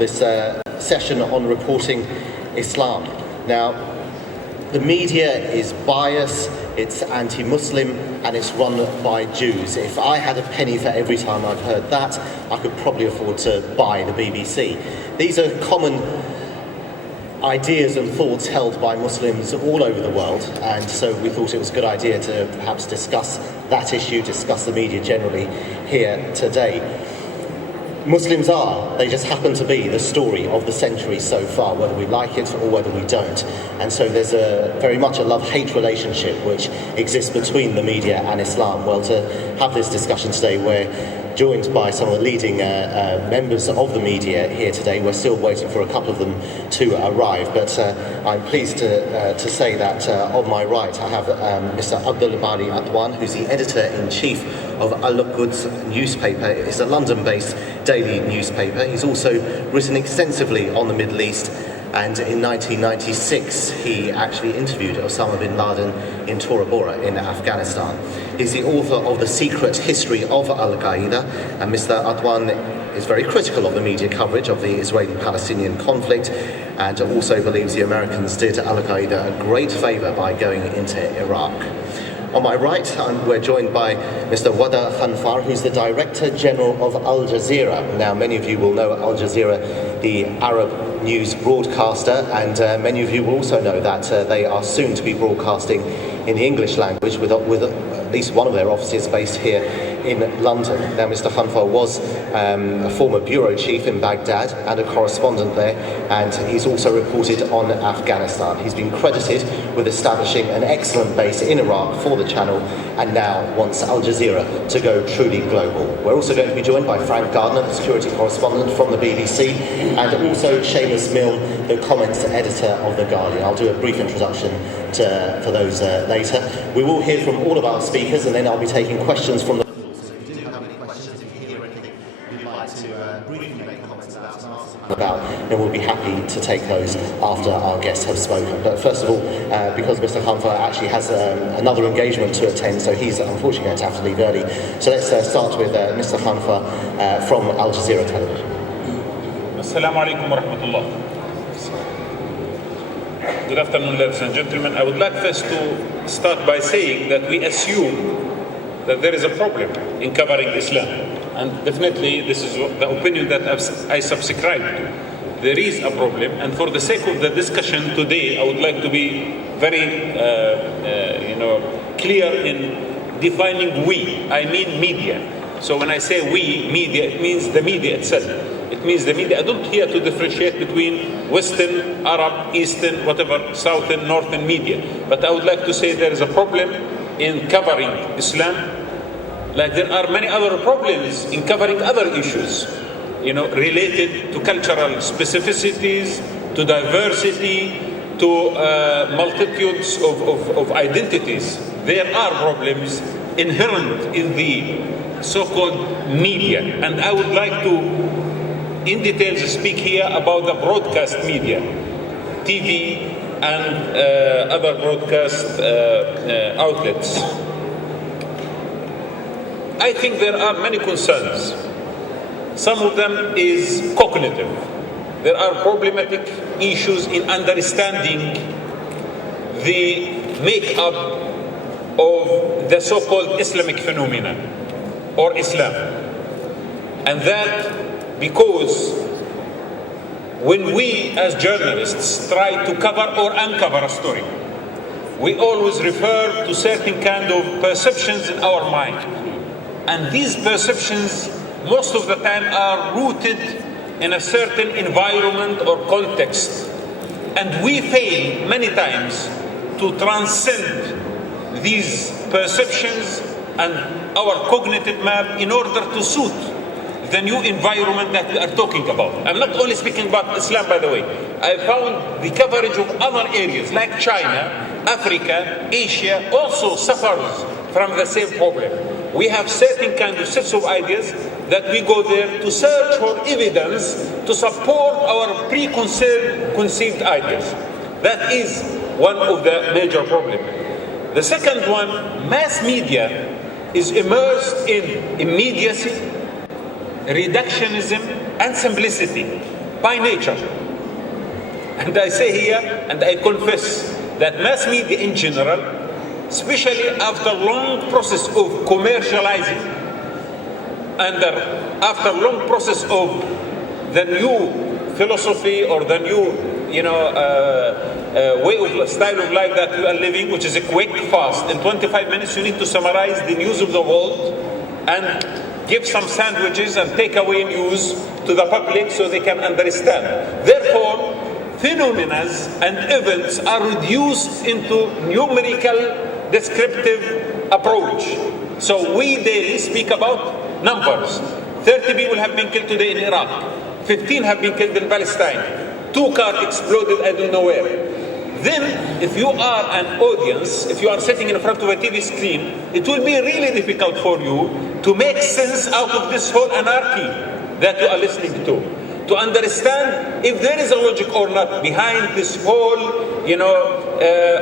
this session on reporting Islam. Now, the media is biased, it's anti-Muslim, and it's run by Jews. If I had a penny for every time I've heard that, I could probably afford to buy the BBC. These are common ideas and thoughts held by Muslims all over the world, and so we thought it was a good idea to perhaps discuss that issue, discuss the media generally here today. Muslims they just happen to be the story of the century so far, whether we like it or whether we don't. And so there's very much a love-hate relationship which exists between the media and Islam. Well, to have this discussion today, we're joined by some of the leading members of the media here today. We're still waiting for a couple of them to arrive, but I'm pleased to say that on my right I have Mr. Abdul Bari Adwan, who's the editor-in-chief of Al-Quds newspaper. It's a London-based daily newspaper. He's also written extensively on the Middle East, and in 1996 he actually interviewed Osama bin Laden in Tora Bora in Afghanistan. He's the author of The Secret History of Al-Qaeda, and Mr. Adwan is very critical of the media coverage of the Israeli-Palestinian conflict, and also believes the Americans did Al-Qaeda a great favour by going into Iraq. On my right, we're joined by Mr. Wada Khanfar, who's the Director General of Al Jazeera. Now, many of you will know Al Jazeera, the Arab news broadcaster, and many of you will also know that they are soon to be broadcasting in the English language with at least one of their offices based here in London. Now, Mr. Khanfar was a former bureau chief in Baghdad and a correspondent there, and he's also reported on Afghanistan. He's been credited with establishing an excellent base in Iraq for the channel, and now wants Al Jazeera to go truly global. We're also going to be joined by Frank Gardner, the security correspondent from the BBC, and also Seamus Milne, the comments editor of The Guardian. I'll do a brief introduction for those later. We will hear from all of our speakers, and then I'll be taking questions from the floor. So if you do have any questions, if you hear anything you'd like to briefly make comments about, then we'll be happy to take those after our guests have spoken. But first of all, because Mr. Khanfar actually has another engagement to attend, so he's unfortunately going to have to leave early. So let's start with Mr. Khanfar from Al Jazeera Television. Assalamu alaikum wa rahmatullah. Good afternoon, ladies and gentlemen. I would like first to start by saying that we assume that there is a problem in covering Islam. And definitely this is the opinion that I subscribe to. There is a problem, and for the sake of the discussion today, I would like to be very clear in defining we. I mean media. So when I say we, media, it means the media itself. It means the media. I don't here to differentiate between Western, Arab, Eastern, whatever, Southern, Northern media. But I would like to say there is a problem in covering Islam, like there are many other problems in covering other issues, related to cultural specificities, to diversity, to multitudes of identities. There are problems inherent in the so-called media, and I would like to in details speak here about the broadcast media, TV and other broadcast outlets. I think there are many concerns. Some of them is cognitive. There are problematic issues in understanding the makeup of the so-called Islamic phenomenon or Islam. And that because when we as journalists try to cover or uncover a story, we always refer to certain kind of perceptions in our mind. And these perceptions most of the time are rooted in a certain environment or context. And we fail many times to transcend these perceptions and our cognitive map in order to suit the new environment that we are talking about. I'm not only speaking about Islam, by the way. I found the coverage of other areas like China, Africa, Asia also suffers from the same problem. We have certain kind of sets of ideas that we go there to search for evidence to support our preconceived ideas. That is one of the major problems. The second one, mass media is immersed in immediacy, reductionism, and simplicity. by nature. And I say here, and I confess, that mass media in general, especially after long process of commercializing, and after long process of the new philosophy or the new, way of style of life that we are living, which is a quick, fast. In 25 minutes, you need to summarize the news of the world and give some sandwiches and take away news to the public so they can understand. Therefore, phenomena and events are reduced into numerical, descriptive approach. So we daily speak about numbers. 30 people have been killed today in Iraq. 15 have been killed in Palestine. 2 cars exploded, I don't know where. Then, if you are an audience, if you are sitting in front of a TV screen, it will be really difficult for you to make sense out of this whole anarchy that you are listening to understand if there is a logic or not behind this whole,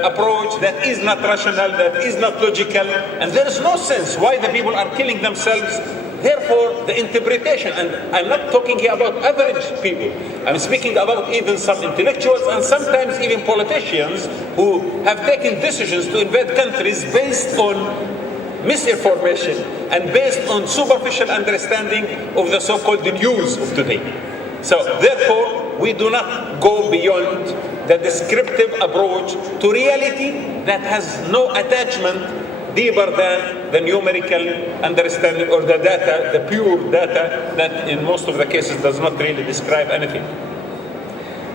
approach that is not rational, that is not logical, and there is no sense why the people are killing themselves. Therefore, the interpretation, and I'm not talking here about average people, I'm speaking about even some intellectuals and sometimes even politicians who have taken decisions to invade countries based on misinformation and based on superficial understanding of the so-called news of today. So, therefore, we do not go beyond the descriptive approach to reality that has no attachment deeper than the numerical understanding or the data, the pure data that in most of the cases does not really describe anything.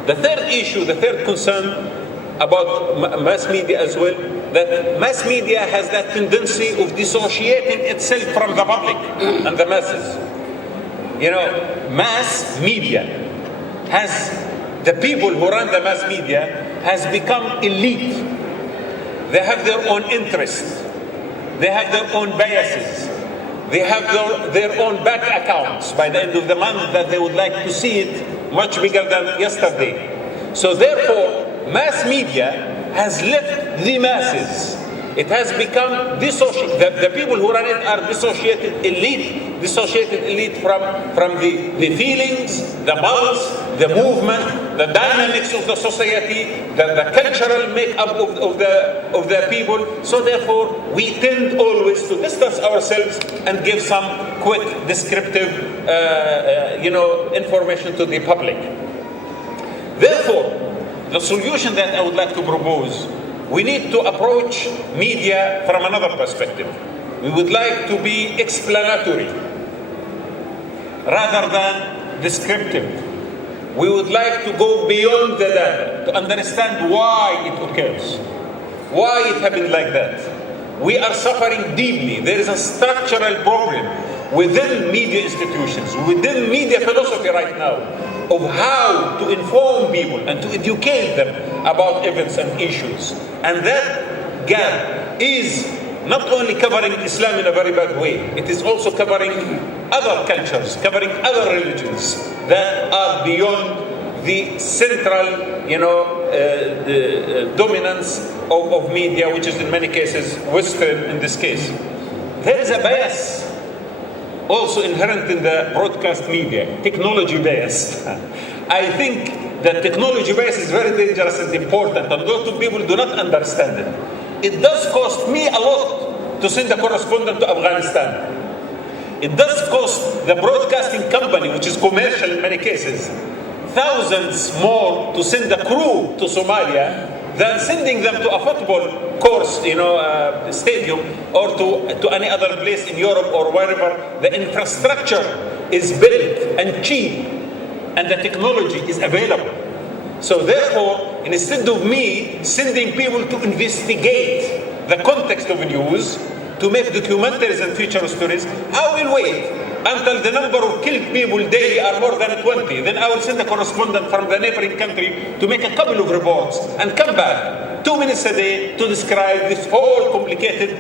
The third issue, the third concern about mass media as well, that mass media has that tendency of dissociating itself from the public and the masses. Mass media has, the people who run the mass media has become elite. They have their own interests. They have their own biases. They have their own bank accounts by the end of the month that they would like to see it much bigger than yesterday. So therefore, mass media has left the masses. It has become dissociated. The people who run it are dissociated elite from the feelings, the pulse, the movement, the dynamics of the society, the cultural makeup of the people. So therefore, we tend always to distance ourselves and give some quick, descriptive, information to the public. Therefore, the solution that I would like to propose, we need to approach media from another perspective. We would like to be explanatory rather than descriptive. We would like to go beyond the data to understand why it occurs, why it happened like that. We are suffering deeply. There is a structural problem within media institutions, within media philosophy right now, of how to inform people and to educate them about events and issues. And that gap is not only covering Islam in a very bad way, it is also covering other cultures, covering other religions that are beyond the central, the dominance of media, which is in many cases Western in this case. There is a bias also inherent in the broadcast media, technology bias. I think that technology bias is very dangerous and important, and a lot of people do not understand it. It does cost me a lot to send a correspondent to Afghanistan. It does cost the broadcasting company, which is commercial in many cases, thousands more to send a crew to Somalia than sending them to a football course, stadium, or to any other place in Europe or wherever the infrastructure is built and cheap and the technology is available. So therefore, instead of me sending people to investigate the context of news, to make documentaries and feature stories, I will wait until the number of killed people daily are more than 20. Then I will send a correspondent from the neighboring country to make a couple of reports and come back 2 minutes a day to describe this whole complicated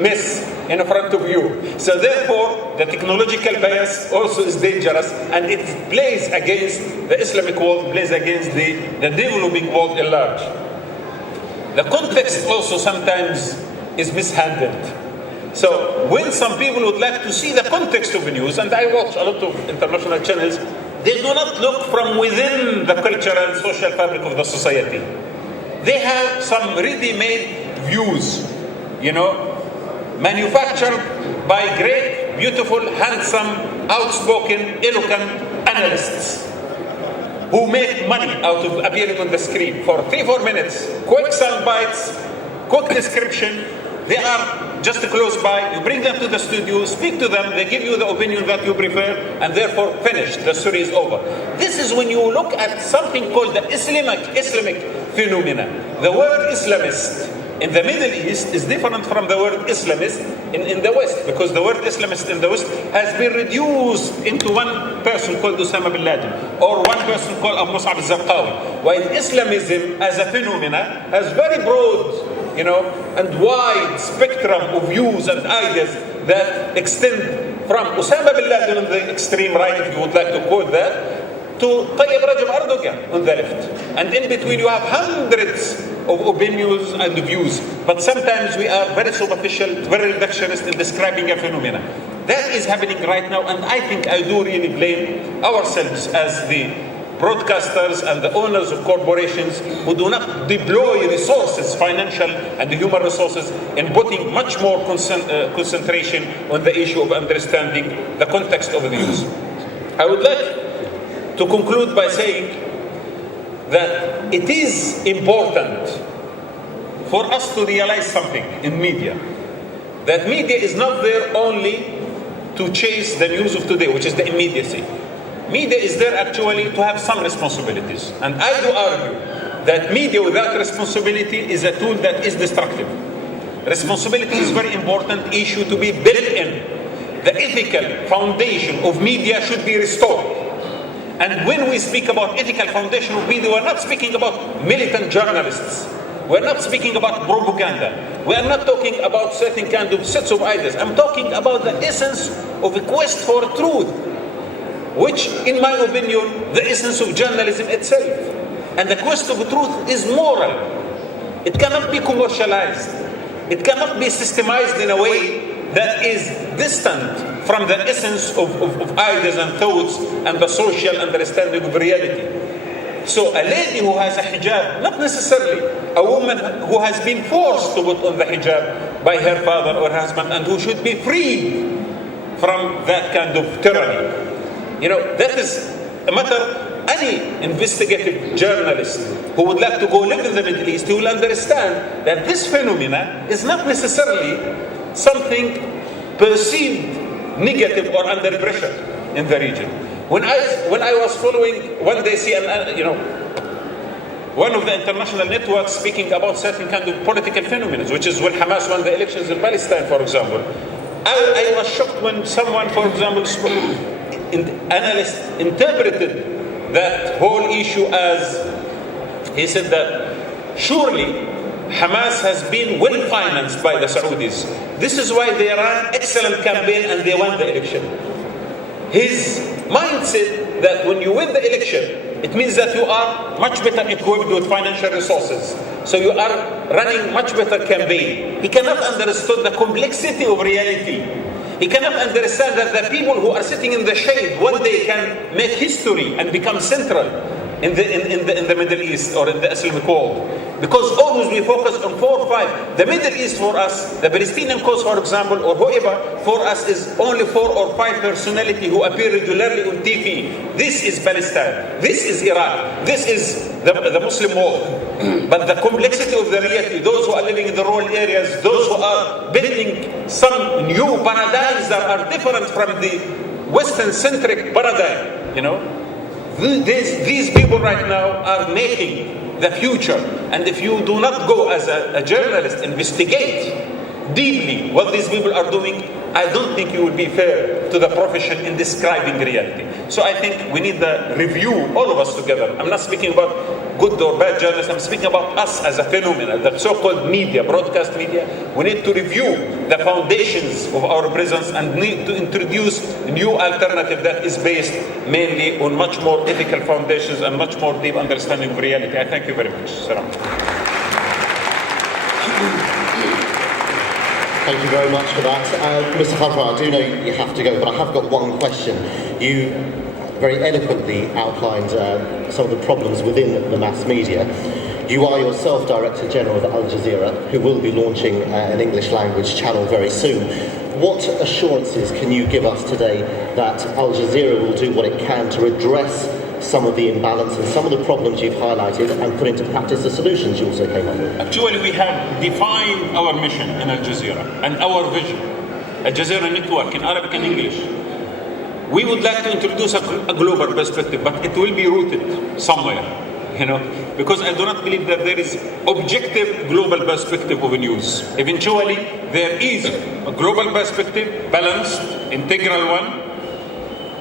mess in front of you. So therefore, the technological bias also is dangerous, and it plays against the Islamic world, plays against the developing world at large. The context also sometimes is mishandled. So when some people would like to see the context of the news, and I watch a lot of international channels, they do not look from within the cultural and social fabric of the society. They have some ready-made views, manufactured by great, beautiful, handsome, outspoken, eloquent analysts who make money out of appearing on the screen for 3-4 minutes, quick sound bites, quick description. They are just close by. You bring them to the studio, speak to them, they give you the opinion that you prefer, and therefore finished. The story is over. This is when you look at something called the Islamic phenomena. The word Islamist in the Middle East is different from the word Islamist in the West, because the word Islamist in the West has been reduced into one person called Osama bin Laden, or one person called Abu Mus'ab al-Zarqawi. While Islamism as a phenomena has very broad, and wide spectrum of views and ideas that extend from Osama bin Laden on the extreme right, if you would like to quote that, to Tayyip Rajab Erdogan on the left. And in between you have hundreds of opinions and views. But sometimes we are very superficial, very reductionist in describing a phenomena. That is happening right now, and I think I do really blame ourselves as the broadcasters and the owners of corporations who do not deploy resources, financial and human resources, in putting much more concentration on the issue of understanding the context of the news. I would like to conclude by saying that it is important for us to realize something in media, that media is not there only to chase the news of today, which is the immediacy. Media is there actually to have some responsibilities. And I do argue that media without responsibility is a tool that is destructive. Responsibility is a very important issue to be built in. The ethical foundation of media should be restored. And when we speak about ethical foundation of media, we're not speaking about militant journalists. We're not speaking about propaganda. We are not talking about certain kind of sets of ideas. I'm talking about the essence of a quest for truth, which, in my opinion, the essence of journalism itself. And the quest of truth is moral. It cannot be commercialized. It cannot be systemized in a way that is distant from the essence of ideas and thoughts and the social understanding of reality. So a lady who has a hijab, not necessarily a woman who has been forced to put on the hijab by her father or husband, and who should be freed from that kind of tyranny. That is a matter. Any investigative journalist who would like to go live in the Middle East, he will understand that this phenomena is not necessarily something perceived negative or under pressure in the region. When I was following one day CNN, one of the international networks speaking about certain kind of political phenomena, which is when Hamas won the elections in Palestine, for example, I was shocked when someone, for example, analyst interpreted that whole issue as, he said that surely Hamas has been well financed by the Saudis. This is why they ran excellent campaign and they won the election. His mindset that when you win the election, it means that you are much better equipped with financial resources. So you are running much better campaign. He cannot understand the complexity of reality. He cannot understand that the people who are sitting in the shade one day can make history and become central in the Middle East or in the Islamic world. Because always we focus on 4 or 5. The Middle East for us, the Palestinian cause, for example, or whoever, for us is only 4 or 5 personalities who appear regularly on TV. This is Palestine. This is Iraq. This is the Muslim world. But the complexity of the reality, those who are living in the rural areas, those who are building some new paradigms that are different from the Western-centric paradigm, These people right now are making the future. And if you do not go as a journalist, investigate deeply what these people are doing, I don't think you will be fair to the profession in describing reality. So I think we need to review, all of us together. I'm not speaking about good or bad journalists. I'm speaking about us as a phenomenon, the so-called media, broadcast media. We need to review the foundations of our presence and need to introduce a new alternative that is based mainly on much more ethical foundations and much more deep understanding of reality. I thank you very much. Salam. Thank you very much for that. Mr. Khadra, I do know you have to go, but I have got one question. You very eloquently eloquently outlined some of the problems within the mass media. You are yourself Director General of Al Jazeera, who will be launching an English language channel very soon. What assurances can you give us today that Al Jazeera will do what it can to address some of the imbalance and some of the problems you've highlighted and put into practice the solutions you also came up with? Actually, we have defined our mission in Al Jazeera and our vision. Al Jazeera Network in Arabic and English. We would like to introduce a global perspective, but it will be rooted somewhere, because I do not believe that there is objective global perspective of news. Eventually, there is a global perspective, balanced, integral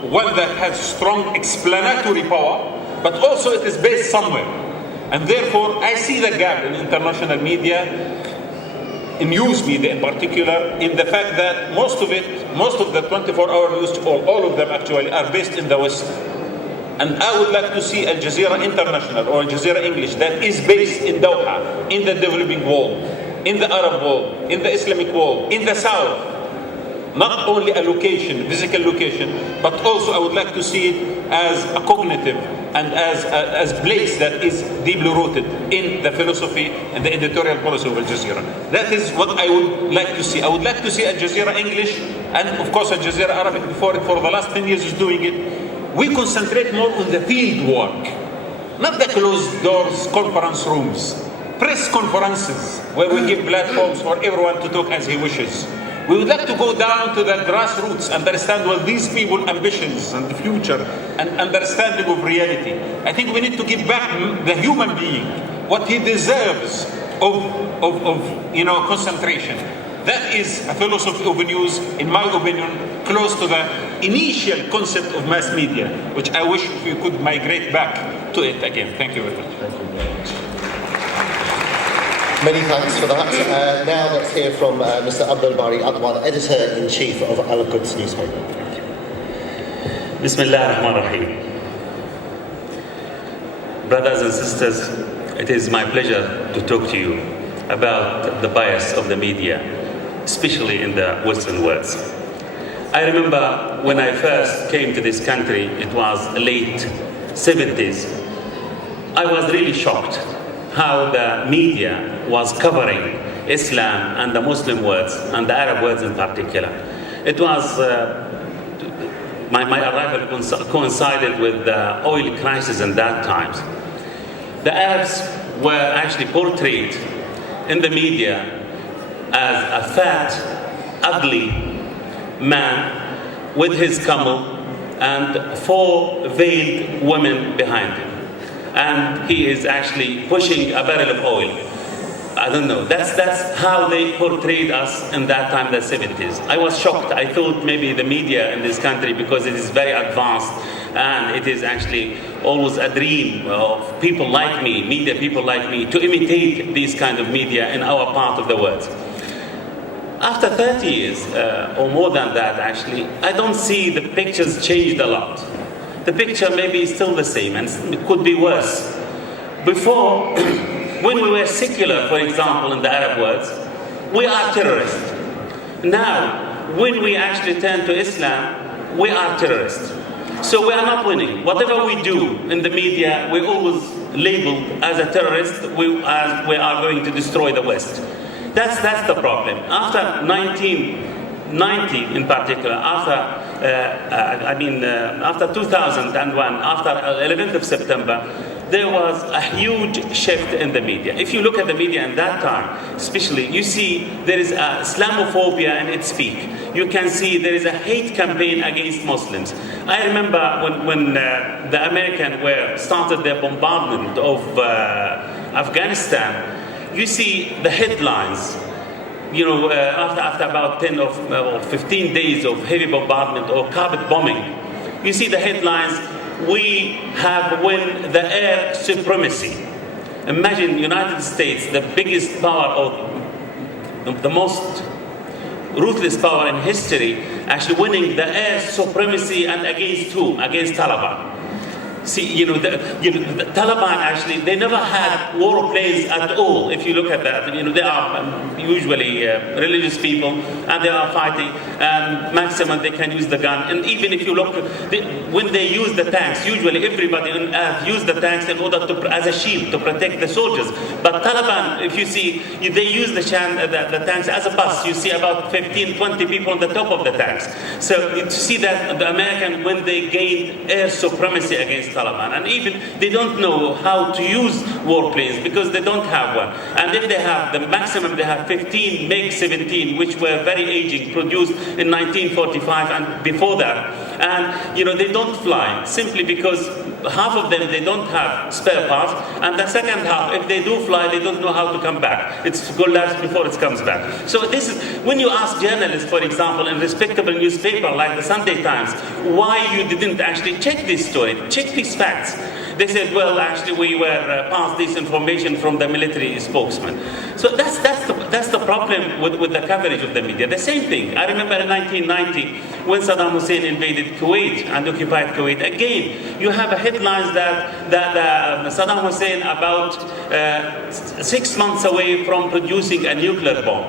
one that has strong explanatory power, but also it is based somewhere. And therefore, I see the gap in international media, in news media in particular, in the fact that most of the 24-hour news, or all of them actually, are based in the West. And I would like to see Al Jazeera International or Al Jazeera English that is based in Doha, in the developing world, in the Arab world, in the Islamic world, in the South. Not only a location, physical location, but also I would like to see it as a cognitive and as a place that is deeply rooted in the philosophy and the editorial policy of Al Jazeera. That is what I would like to see. I would like to see Al Jazeera English and of course Al Jazeera Arabic for the last 10 years is doing it. We concentrate more on the field work, not the closed doors conference rooms, press conferences where we give platforms for everyone to talk as he wishes. We would like to go down to the grassroots, understand what these people's ambitions and the future and understanding of reality. I think we need to give back the human being what he deserves of concentration. That is a philosophy of news, in my opinion, close to the initial concept of mass media, which I wish we could migrate back to it again. Thank you very much. Thank you. Many thanks for that. Now let's hear from Mr. Abdul Bari Adwan, Editor-in-Chief of Al-Quds newspaper. Bismillah ar-Rahman ar-Rahim. Brothers and sisters, it is my pleasure to talk to you about the bias of the media, especially in the Western world. I remember when I first came to this country, it was late 70s. I was really shocked how the media was covering Islam and the Muslim words and the Arab words in particular. It was my arrival coincided with the oil crisis in that times. The Arabs were actually portrayed in the media as a fat, ugly man with his camel and 4 veiled women behind him. And he is actually pushing a barrel of oil. I don't know. That's how they portrayed us in that time, the 70s. I was shocked. I thought maybe the media in this country, because it is very advanced and it is actually always a dream of people like me, media people like me, to imitate these kind of media in our part of the world. After 30 years, or more than that actually, I don't see the pictures changed a lot. The picture maybe is still the same and it could be worse. Before, when we were secular, for example, in the Arab world, we are terrorists. Now, when we actually turn to Islam, we are terrorists. So we are not winning. Whatever we do in the media, we're always labeled as a terrorist. We are going to destroy the West. That's the problem. After 1990 in particular, after 2001, after 11th of September, there was a huge shift in the media. If you look at the media in that time, especially, you see there is a Islamophobia in its peak. You can see there is a hate campaign against Muslims. I remember when the Americans started their bombardment of Afghanistan, you see the headlines. After about 10 or 15 days of heavy bombardment or carpet bombing, you see the headlines, "We have won the air supremacy." Imagine United States, the biggest power or the most ruthless power in history, actually winning the air supremacy, and against whom? Against Taliban. See, the Taliban actually, they never had warplanes at all. If you look at that, they are usually religious people, and they are fighting. Maximum they can use the gun. And even if you look, when they use the tanks, usually everybody on earth use the tanks in order as a shield to protect the soldiers. But Taliban, if you see, they use the tanks as a bus. You see about 15, 20 people on the top of the tanks. So to see that the American, when they gained air supremacy against Taliban, and even they don't know how to use warplanes because they don't have one. And if they have, the maximum they have 15 MiG-17, which were very aging, produced in 1945 and before that. And they don't fly simply because half of them they don't have spare parts, and the second half, if they do fly, they don't know how to come back. It's collapsed before it comes back. So this is when you ask journalists, for example, in respectable newspaper like the Sunday Times, why you didn't actually check this story, check these facts. They said, well, actually, we were passed this information from the military spokesman. So that's the problem with the coverage of the media. The same thing. I remember in 1990 when Saddam Hussein invaded Kuwait and occupied Kuwait. Again, you have headlines that Saddam Hussein about 6 months away from producing a nuclear bomb.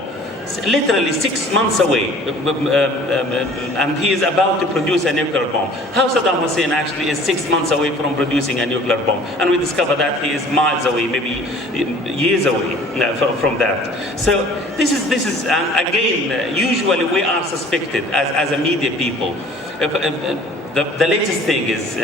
Literally 6 months away, and he is about to produce a nuclear bomb. How Saddam Hussein actually is 6 months away from producing a nuclear bomb, and we discover that he is miles away, maybe years away from that. So this is again, usually we are suspected as a media people. The latest thing is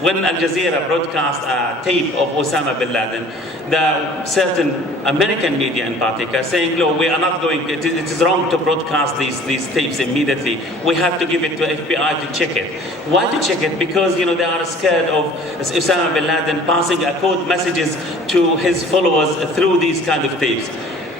when Al Jazeera broadcast a tape of Osama bin Laden, the certain American media in particular saying, no, we are not going, it is wrong to broadcast these tapes immediately. We have to give it to FBI to check it. Why to check it? Because, they are scared of Osama bin Laden passing a code messages to his followers through these kind of tapes.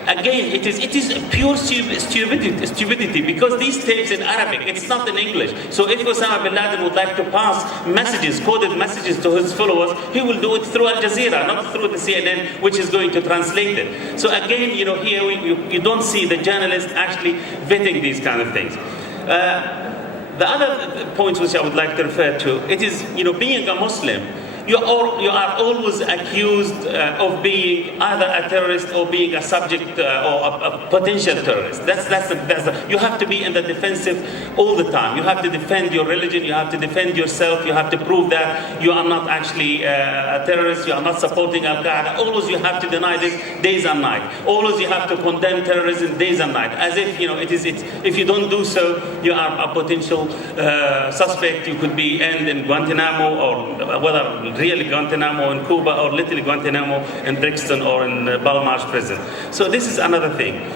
Again, it is pure stupidity because these tapes in Arabic, it's not in English. So if Osama bin Laden would like to pass messages, coded messages to his followers, he will do it through Al Jazeera, not through the CNN, which is going to translate it. So again, here you don't see the journalists actually vetting these kind of things. The other points which I would like to refer to, it is, being a Muslim, you are always accused of being either a terrorist or being a subject or a potential terrorist. You have to be in the defensive all the time. You have to defend your religion, you have to defend yourself, you have to prove that you are not actually a terrorist, you are not supporting Al-Qaeda. Always you have to deny this days and night. Always you have to condemn terrorism days and night. As if, if you don't do so, you are a potential suspect. You could be end in Guantanamo, or whether really Guantanamo in Cuba or little Guantanamo in Brixton or in Belmarsh prison. So this is another thing.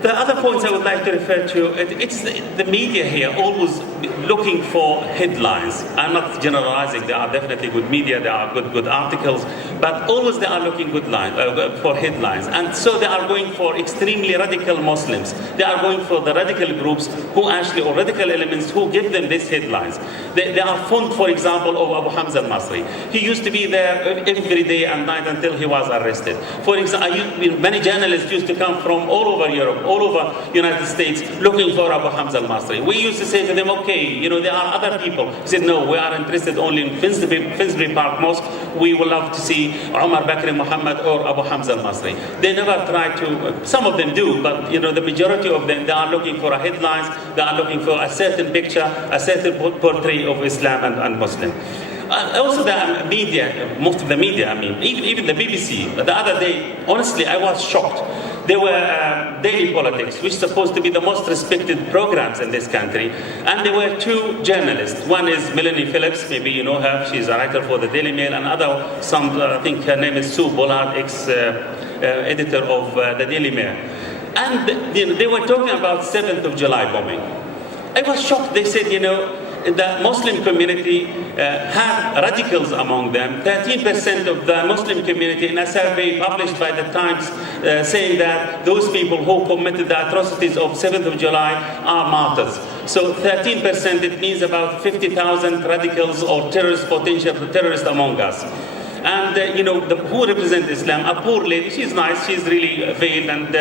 The other points I would like to refer to, it's the media here always looking for headlines. I'm not generalizing, there are definitely good media, there are good articles, but always they are looking for headlines. And so they are going for extremely radical Muslims. They are going for the radical groups or radical elements who give them these headlines. They are fond, for example, of Abu Hamza al-Masri. He used to be there every day and night until he was arrested. For example, many journalists used to come from all over Europe, all over United States, looking for Abu Hamza al-Masri. We used to say to them, okay, there are other people. He said, no, we are interested only in Finsbury Park Mosque. We would love to see Omar Bakr Muhammad or Abu Hamza al-Masri. They never try to, some of them do, but the majority of them, they are looking for headlines, they are looking for a certain picture, a certain portrait of Islam and Muslim. Also the media, most of the media, even the BBC, the other day, honestly, I was shocked. There were Daily Politics, which is supposed to be the most respected programs in this country, and there were two journalists. One is Melanie Phillips, maybe you know her, she's a writer for the Daily Mail, and I think her name is Sue Bollard, ex-editor of the Daily Mail. And they were talking about 7th of July bombing. I was shocked. They said, the Muslim community had radicals among them. 13% of the Muslim community, in a survey published by the Times, saying that those people who committed the atrocities of 7th of July are martyrs. So 13%, it means about 50,000 radicals or potential terrorists among us. And who represents Islam? A poor lady. She's nice. She's really veiled,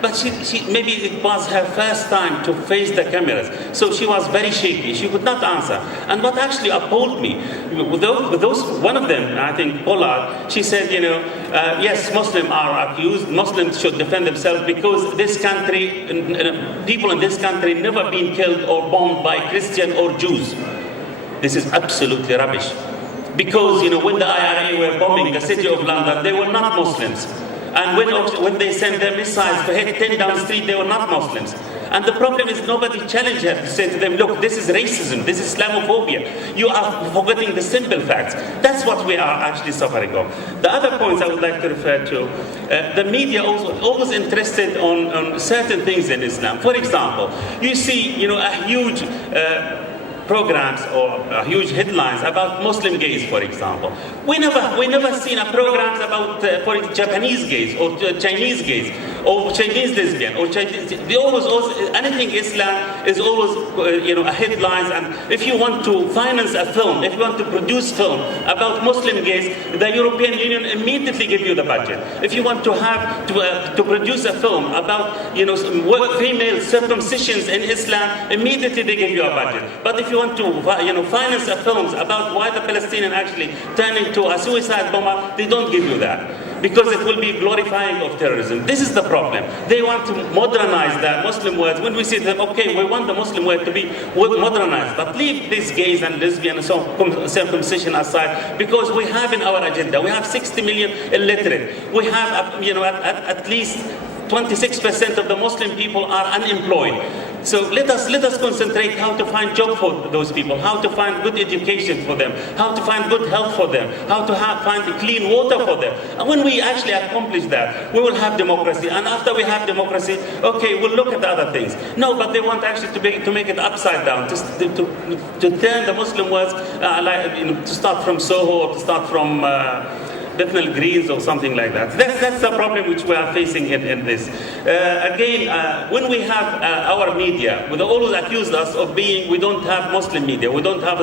but she maybe it was her first time to face the cameras, so she was very shaky. She could not answer. And what actually appalled me, with those one of them, I think Pollard, she said, yes, Muslims are accused. Muslims should defend themselves because this country, people in this country, never been killed or bombed by Christian or Jews. This is absolutely rubbish. Because when the IRA were bombing the city of London, they were not Muslims. And when they sent their missiles to hit 10 down the street, they were not Muslims. And the problem is nobody challenged her to say to them, look, this is racism, this is Islamophobia. You are forgetting the simple facts. That's what we are actually suffering of. The other points I would like to refer to, the media also always interested on certain things in Islam. For example, you see, a huge programs or huge headlines about Muslim gays, for example. We never seen a programs about for Japanese gays or Chinese gays or Chinese lesbian or Chinese. They always anything Islam is always a headlines. And if you want to finance a film, if you want to produce film about Muslim gays, the European Union immediately give you the budget. If you want to have to produce a film about female circumcisions in Islam, immediately they give you a budget. But if you want to finance a films about why the Palestinian actually turn into a suicide bomber, they don't give you that, because it will be glorifying of terrorism. This is the problem. They want to modernize the Muslim words. When we say that, okay, we want the Muslim word to be modernized, but leave these gays and lesbian and circumcision aside, because we have in our agenda, we have 60 million illiterate. We have, at least 26% of the Muslim people are unemployed. So let us concentrate how to find job for those people, how to find good education for them, how to find good health for them, how to find clean water for them. And when we actually accomplish that, we will have democracy. And after we have democracy, okay, we'll look at the other things. No, but they want actually to make it upside down, to turn the Muslim words to start from Soho or to start from Bethnal Greens or something like that. That's the problem which we are facing in this. When we have our media, they always accuse us of we don't have Muslim media, we don't have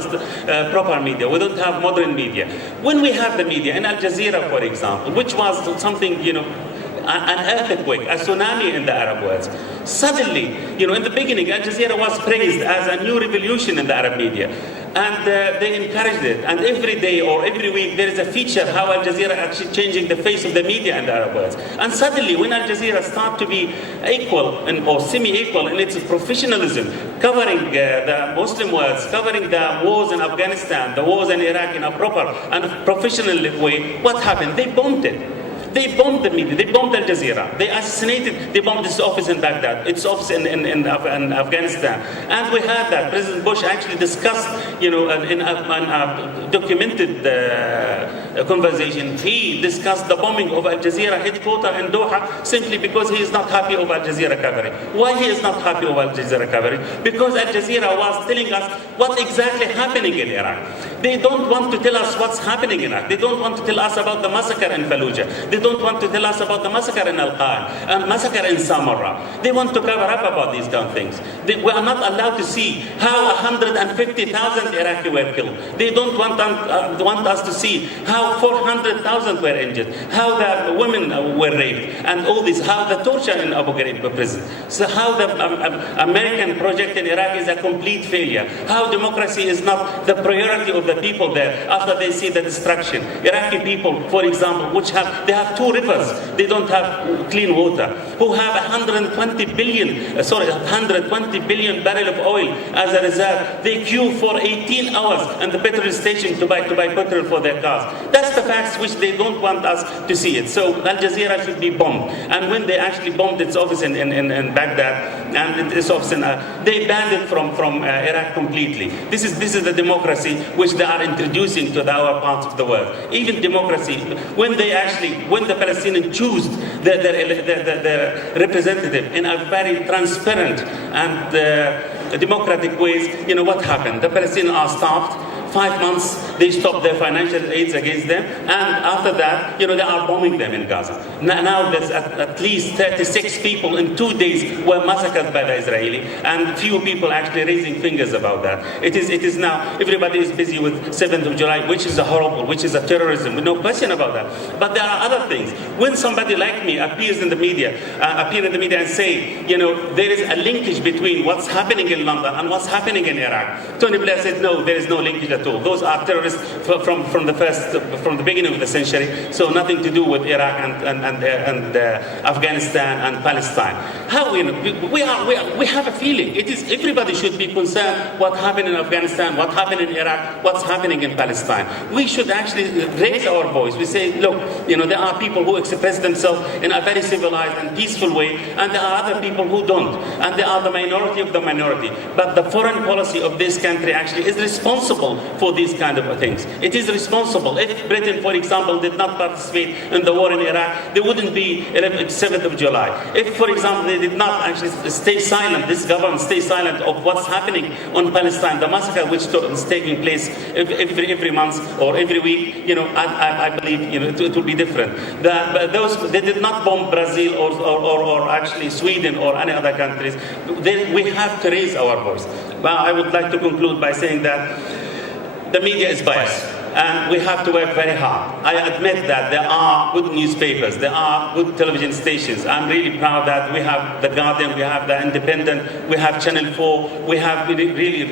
proper media, we don't have modern media. When we have the media, in Al Jazeera, for example, which was something, an earthquake, a tsunami in the Arab world. Suddenly, in the beginning, Al Jazeera was praised as a new revolution in the Arab media. And they encouraged it. And every day or every week, there is a feature how Al Jazeera actually changing the face of the media in the Arab world. And suddenly, when Al Jazeera start to be equal or semi-equal in its professionalism, covering the Muslim worlds, covering the wars in Afghanistan, the wars in Iraq in a proper and professional way, what happened? They bombed it. They bombed the media. They bombed Al Jazeera. They assassinated. They bombed this office in Baghdad. Its office in Afghanistan. And we heard that President Bush actually discussed, in a documented conversation, he discussed the bombing of Al Jazeera headquarters in Doha simply because he is not happy of Al Jazeera coverage. Why he is not happy of Al Jazeera coverage? Because Al Jazeera was telling us what exactly happening in Iraq. They don't want to tell us what's happening in Iraq. They don't want to tell us about the massacre in Fallujah. They don't want to tell us about the massacre in Al-Qaim and massacre in Samarra. They want to cover up about these kind of things. We are not allowed to see how 150,000 Iraqi were killed. They don't want us to see how 400,000 were injured, how the women were raped, and all this, how the torture in Abu Ghraib prison. So how the American project in Iraq is a complete failure. How democracy is not the priority of the people there after they see the destruction. Iraqi people, for example, they have 2 rivers, they don't have clean water, who have 120 billion barrel of oil as a reserve. They queue for 18 hours in the petrol station to buy petrol for their cars. That's the facts which they don't want us to see it. So Al Jazeera should be bombed. And when they actually bombed its office in Baghdad and its office they banned it from Iraq completely. This is the democracy which they are introducing to our parts of the world. Even democracy, when the Palestinians choose their representative in a very transparent and democratic ways, what happened? The Palestinians are stopped 5 months, they stopped their financial aids against them, and after that, they are bombing them in Gaza. Now there's at least 36 people in 2 days were massacred by the Israeli, and few people actually raising fingers about that. It is now, everybody is busy with 7th of July, which is a horrible, which is a terrorism, no question about that. But there are other things. When somebody like me appears in the media and say, there is a linkage between what's happening in London and what's happening in Iraq, Tony Blair said, no, there is no linkage at all. Those are terrorists from the beginning of the century, so nothing to do with Iraq and Afghanistan and Palestine. How we have a feeling. It is everybody should be concerned what happened in Afghanistan, what happened in Iraq, what's happening in Palestine. We should actually raise our voice. We say, look, there are people who express themselves in a very civilized and peaceful way, and there are other people who don't, and they are the minority of the minority. But the foreign policy of this country actually is responsible for these kind of things. It is responsible. If Britain, for example, did not participate in the war in Iraq, there wouldn't be 7th of July. If, for example, they did not actually stay silent, this government stay silent of what's happening on Palestine, the massacre which is taking place every month or every week, I believe it will be different. They did not bomb Brazil or actually Sweden or any other countries. We have to raise our voice. Well, I would like to conclude by saying that the media is biased, and we have to work very hard. I admit that there are good newspapers, there are good television stations. I'm really proud that we have The Guardian, we have The Independent, we have Channel 4, we have really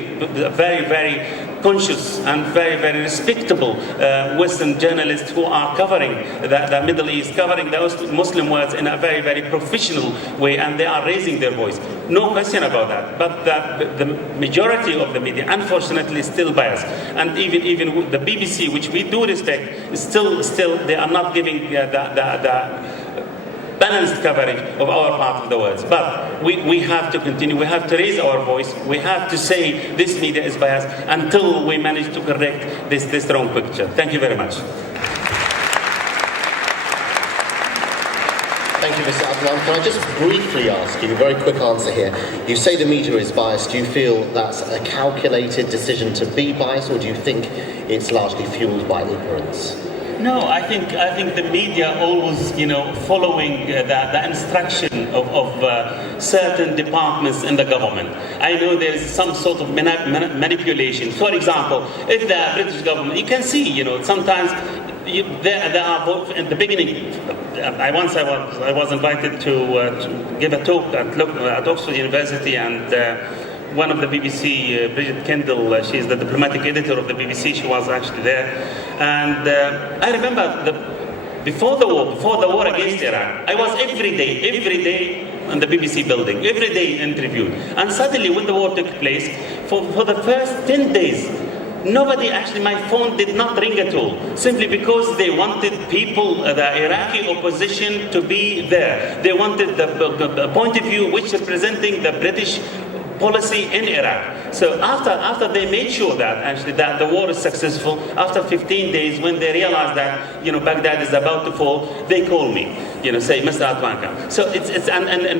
very, very conscious and very, very respectable Western journalists who are covering the Middle East, covering the Muslim world in a very, very professional way, and they are raising their voice. No question about that. But the majority of the media, unfortunately, is still biased. And even the BBC, which we do respect, still they are not giving the balanced coverage of our part of the world. But we have to continue, we have to raise our voice, we have to say this media is biased until we manage to correct this wrong picture. Thank you very much. Thank you, Mr. Adnan. Can I just briefly ask you a very quick answer here? You say the media is biased. Do you feel that's a calculated decision to be biased, or do you think it's largely fueled by ignorance? No, I think the media always, following the instruction of certain departments in the government. I know there's some sort of manipulation. For example, if the British government, you can see, sometimes there are in the beginning. I was invited to give a talk at Oxford University, and one of the BBC, Bridget Kendall, she's the diplomatic editor of the BBC. She was actually there, and I remember before the war against Iran, I was every day in the BBC building, every day interviewed, and suddenly when the war took place, for the first 10 days. Nobody, actually, my phone did not ring at all, simply because they wanted people, the Iraqi opposition, to be there. They wanted the point of view which is representing the British policy in Iraq. So after they made sure that actually that the war is successful, after 15 days, when they realized that Baghdad is about to fall, they call me, say, Mr. Adwan. So it's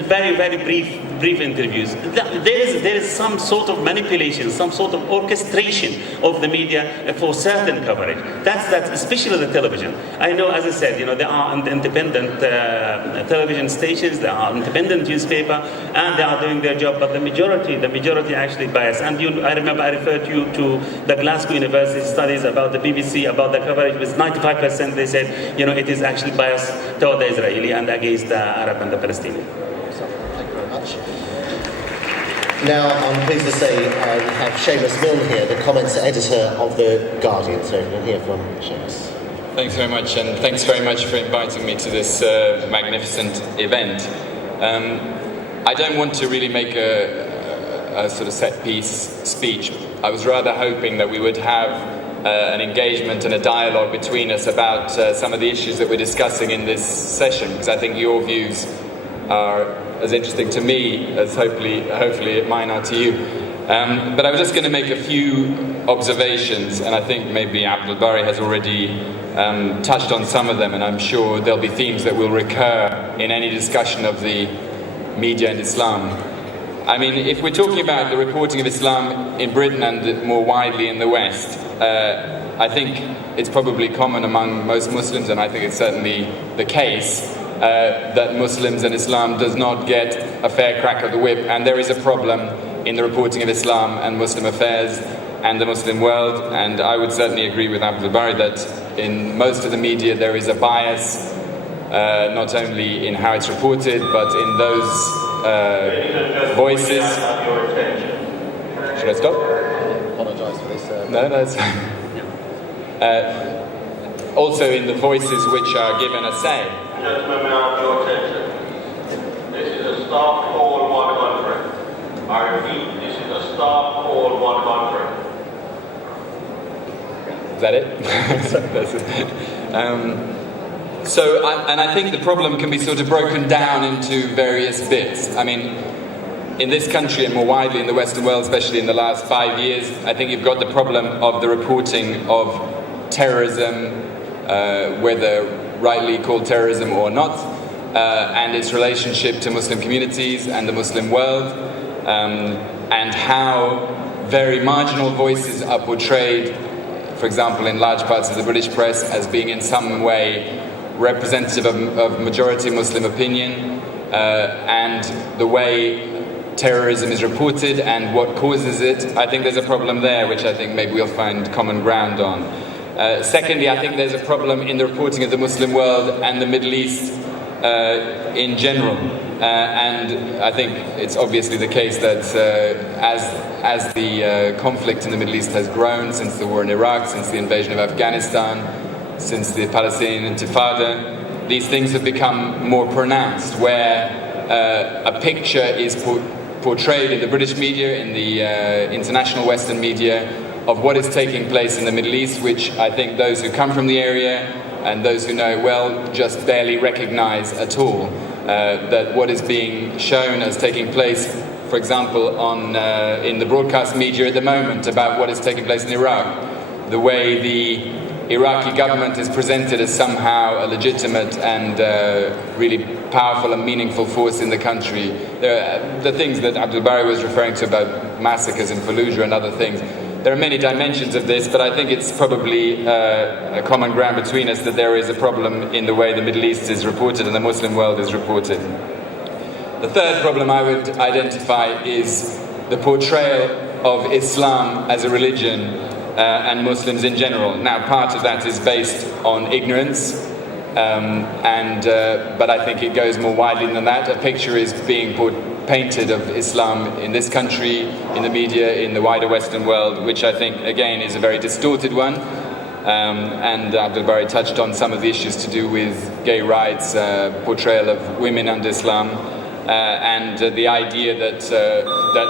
very, very brief interviews. There is some sort of manipulation, some sort of orchestration of the media for certain coverage. That's especially the television. I know, as I said, there are independent television stations, there are independent newspaper, and they are doing their job. But the majority actually biased. And I remember I referred you to the Glasgow University studies about the BBC, about the coverage. With 95%, they said, it is actually biased toward the Israeli and against the Arab and the Palestinian. Thank you very much. Now, I'm pleased to say we have Seamus Milne here, the comments editor of The Guardian. So we'll hear from Seamus. Thanks very much, and thanks very much for inviting me to this magnificent event. I don't want to really make a sort of set-piece speech. I was rather hoping that we would have an engagement and a dialogue between us about some of the issues that we're discussing in this session, because I think your views are as interesting to me as hopefully mine are to you. But I was just going to make a few observations, and I think maybe Abdul Bari has already touched on some of them, and I'm sure there'll be themes that will recur in any discussion of the media and Islam. I mean, if we're talking about the reporting of Islam in Britain and more widely in the West, I think it's probably common among most Muslims, and I think it's certainly the case, that Muslims and Islam does not get a fair crack of the whip, and there is a problem in the reporting of Islam and Muslim affairs and the Muslim world. And I would certainly agree with Abdul Bari that in most of the media there is a bias, not only in how it's reported, but in those voices. Should I stop? Apologise for this. No, it's fine. Also in the voices which are given a say. Gentlemen, may I have your attention? This is a staff call 113. I repeat, this is a staff call 113. Is that it? That's it. So I think the problem can be sort of broken down into various bits. I mean, in this country and more widely in the Western world, especially in the last 5 years, I think you've got the problem of the reporting of terrorism, whether rightly called terrorism or not, and its relationship to Muslim communities and the Muslim world, and how very marginal voices are portrayed, for example, in large parts of the British press, as being in some way representative of majority Muslim opinion, and the way terrorism is reported and what causes it. I think there's a problem there, which I think maybe we'll find common ground on. Secondly, I think there's a problem in the reporting of the Muslim world and the Middle East in general. And I think it's obviously the case that as the conflict in the Middle East has grown since the war in Iraq, since the invasion of Afghanistan, since the Palestinian Intifada, these things have become more pronounced, where a picture is portrayed in the British media, in the international Western media, of what is taking place in the Middle East, which I think those who come from the area and those who know it well just barely recognize at all. That what is being shown as taking place, for example, in the broadcast media at the moment about what is taking place in Iraq, the way the Iraqi government is presented as somehow a legitimate and really powerful and meaningful force in the country. The things that Abdul Bari was referring to about massacres in Fallujah and other things, there are many dimensions of this, but I think it's probably a common ground between us that there is a problem in the way the Middle East is reported and the Muslim world is reported. The third problem I would identify is the portrayal of Islam as a religion and Muslims in general. Now, part of that is based on ignorance, but I think it goes more widely than that. A picture is being painted of Islam in this country, in the media, in the wider Western world, which I think, again, is a very distorted one. And Abdul Bari touched on some of the issues to do with gay rights, portrayal of women under Islam, and the idea that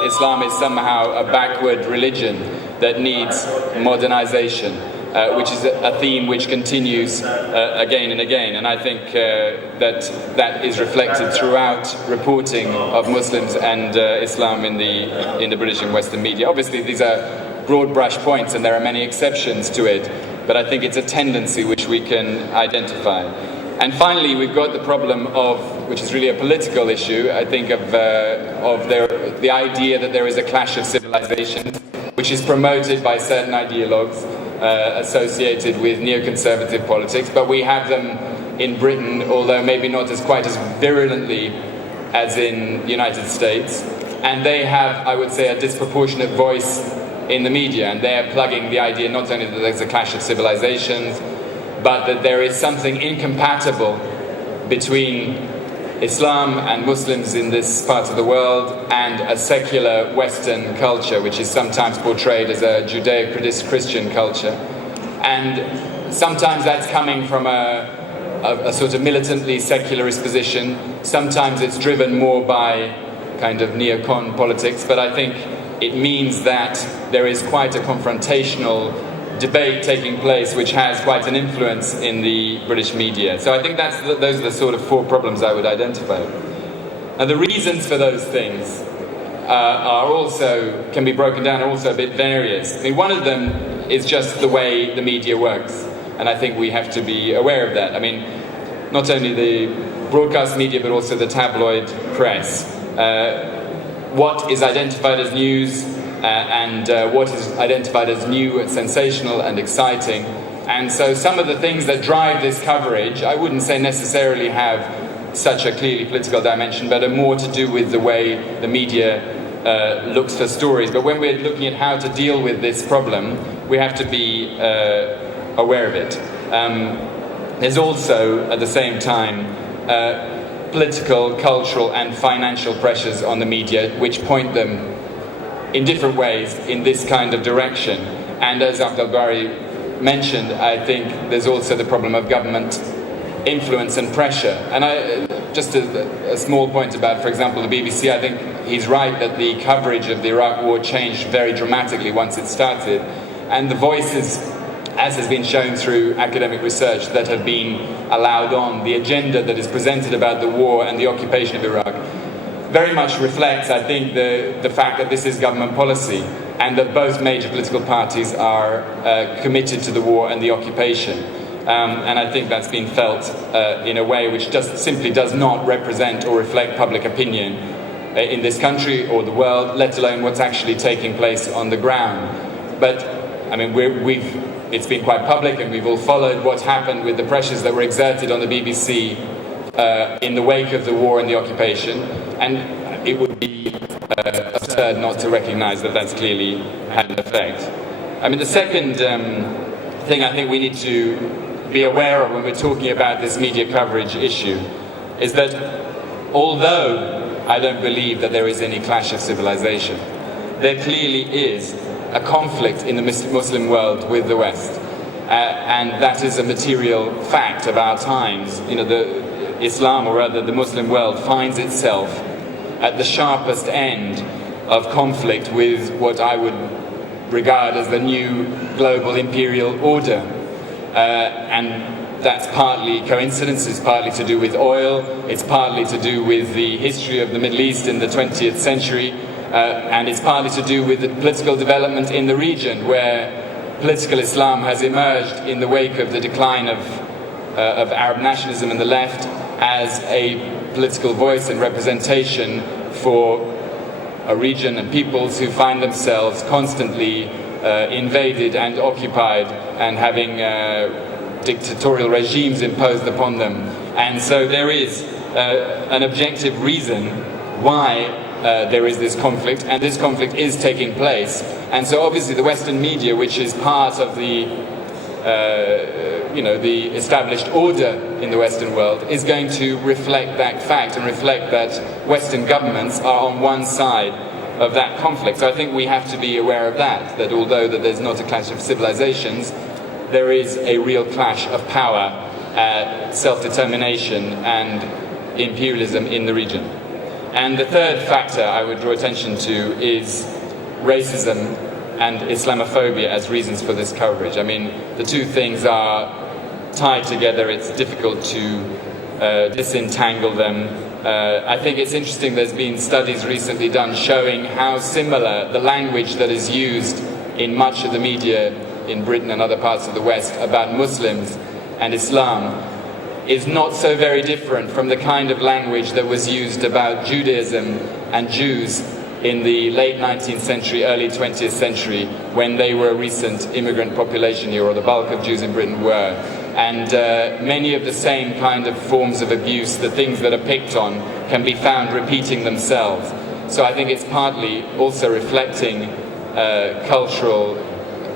Islam is somehow a backward religion that needs modernization, which is a theme which continues again and again. And I think that is reflected throughout reporting of Muslims and Islam in the British and Western media. Obviously, these are broad brush points, and there are many exceptions to it, but I think it's a tendency which we can identify. And finally, we've got the problem of, which is really a political issue, I think, of the idea that there is a clash of civilizations, which is promoted by certain ideologues associated with neoconservative politics, but we have them in Britain, although maybe not quite as virulently as in the United States, and they have, I would say, a disproportionate voice in the media, and they are plugging the idea not only that there's a clash of civilizations, but that there is something incompatible between Islam and Muslims in this part of the world and a secular Western culture, which is sometimes portrayed as a Judeo-Christian culture. And sometimes that's coming from a sort of militantly secularist position. Sometimes it's driven more by kind of neocon politics, but I think it means that there is quite a confrontational debate taking place, which has quite an influence in the British media. So I think those are the sort of four problems I would identify. And the reasons for those things can be broken down, are also a bit various. I mean, one of them is just the way the media works, and I think we have to be aware of that. I mean, not only the broadcast media, but also the tabloid press. What is identified as news and what is identified as new and sensational and exciting. And so some of the things that drive this coverage, I wouldn't say necessarily have such a clearly political dimension, but are more to do with the way the media looks for stories. But when we're looking at how to deal with this problem, we have to be aware of it. There's also, at the same time, political, cultural and financial pressures on the media which point them in different ways in this kind of direction. And as Abdel Bari mentioned, I think there's also the problem of government influence and pressure. And just a small point about, for example, the BBC, I think he's right that the coverage of the Iraq war changed very dramatically once it started. And the voices, as has been shown through academic research, that have been allowed on, the agenda that is presented about the war and the occupation of Iraq, very much reflects, I think, the fact that this is government policy and that both major political parties are committed to the war and the occupation. And I think that's been felt in a way which just simply does not represent or reflect public opinion in this country or the world, let alone what's actually taking place on the ground. But, I mean, it's been quite public, and we've all followed what happened with the pressures that were exerted on the BBC in the wake of the war and the occupation, and it would be absurd not to recognise that that's clearly had an effect. I mean, the second thing I think we need to be aware of when we're talking about this media coverage issue is that although I don't believe that there is any clash of civilization, there clearly is a conflict in the Muslim world with the West, and that is a material fact of our times. You know, Islam, or rather the Muslim world, finds itself at the sharpest end of conflict with what I would regard as the new global imperial order, and that's partly coincidence, it's partly to do with oil, it's partly to do with the history of the Middle East in the 20th century, and it's partly to do with the political development in the region, where political Islam has emerged in the wake of the decline of Arab nationalism in the left as a political voice and representation for a region and peoples who find themselves constantly invaded and occupied and having dictatorial regimes imposed upon them. And so there is an objective reason why there is this conflict, and this conflict is taking place. And so obviously the Western media, which is part of the the established order in the Western world, is going to reflect that fact and reflect that Western governments are on one side of that conflict. So I think we have to be aware of that although that there's not a clash of civilizations, there is a real clash of power, self-determination and imperialism in the region. And the third factor I would draw attention to is racism and Islamophobia as reasons for this coverage. I mean, the two things are tied together. It's difficult to disentangle them. I think it's interesting, there's been studies recently done showing how similar the language that is used in much of the media in Britain and other parts of the West about Muslims and Islam is not so very different from the kind of language that was used about Judaism and Jews in the late 19th century, early 20th century, when they were a recent immigrant population here, or the bulk of Jews in Britain were. And many of the same kind of forms of abuse, the things that are picked on, can be found repeating themselves. So I think it's partly also reflecting cultural,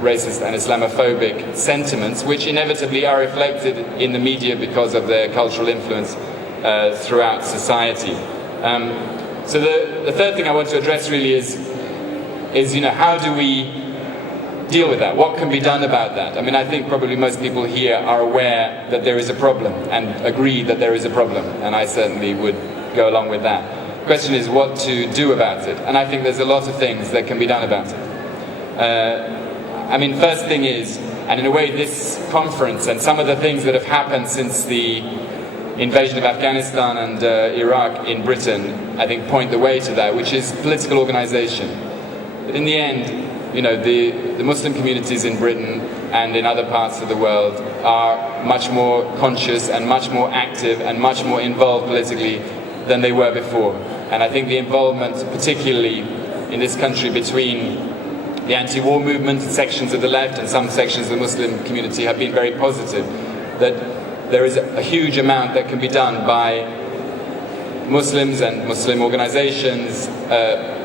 racist and Islamophobic sentiments, which inevitably are reflected in the media because of their cultural influence throughout society. So the third thing I want to address really is how do we deal with that? What can be done about that? I mean, I think probably most people here are aware that there is a problem and agree that there is a problem, and I certainly would go along with that. The question is what to do about it, and I think there's a lot of things that can be done about it. I mean, first thing is, and in a way this conference and some of the things that have happened since the invasion of Afghanistan and Iraq in Britain, I think point the way to that, which is political organization. But in the end, the Muslim communities in Britain and in other parts of the world are much more conscious and much more active and much more involved politically than they were before. And I think the involvement, particularly in this country between The anti-war movement, sections of the left and some sections of the Muslim community have been very positive, that there is a huge amount that can be done by Muslims and Muslim organizations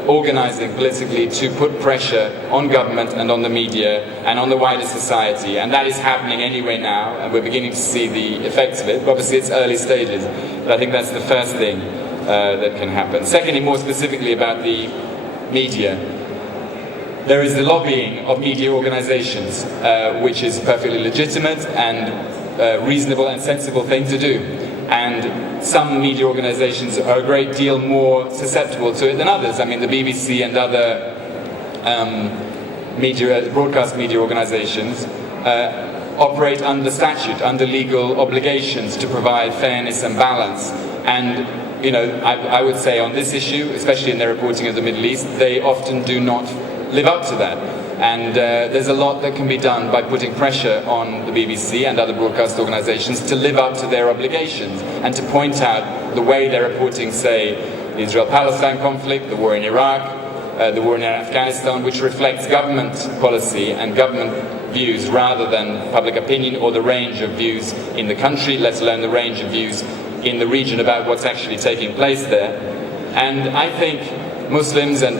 organizing politically to put pressure on government and on the media and on the wider society, and that is happening anyway now, and we're beginning to see the effects of it. But obviously it's early stages, but I think that's the first thing that can happen. Secondly, more specifically about the media, there is the lobbying of media organizations, which is perfectly legitimate and reasonable and sensible thing to do. And some media organizations are a great deal more susceptible to it than others. I mean, the BBC and other broadcast media organizations operate under statute, under legal obligations to provide fairness and balance. And, you know, I would say on this issue, especially in their reporting of the Middle East, they often do not live up to that. And there's a lot that can be done by putting pressure on the BBC and other broadcast organizations to live up to their obligations and to point out the way they're reporting, say, the Israel-Palestine conflict, the war in Iraq, the war in Afghanistan, which reflects government policy and government views rather than public opinion or the range of views in the country, let alone the range of views in the region about what's actually taking place there. And I think Muslims and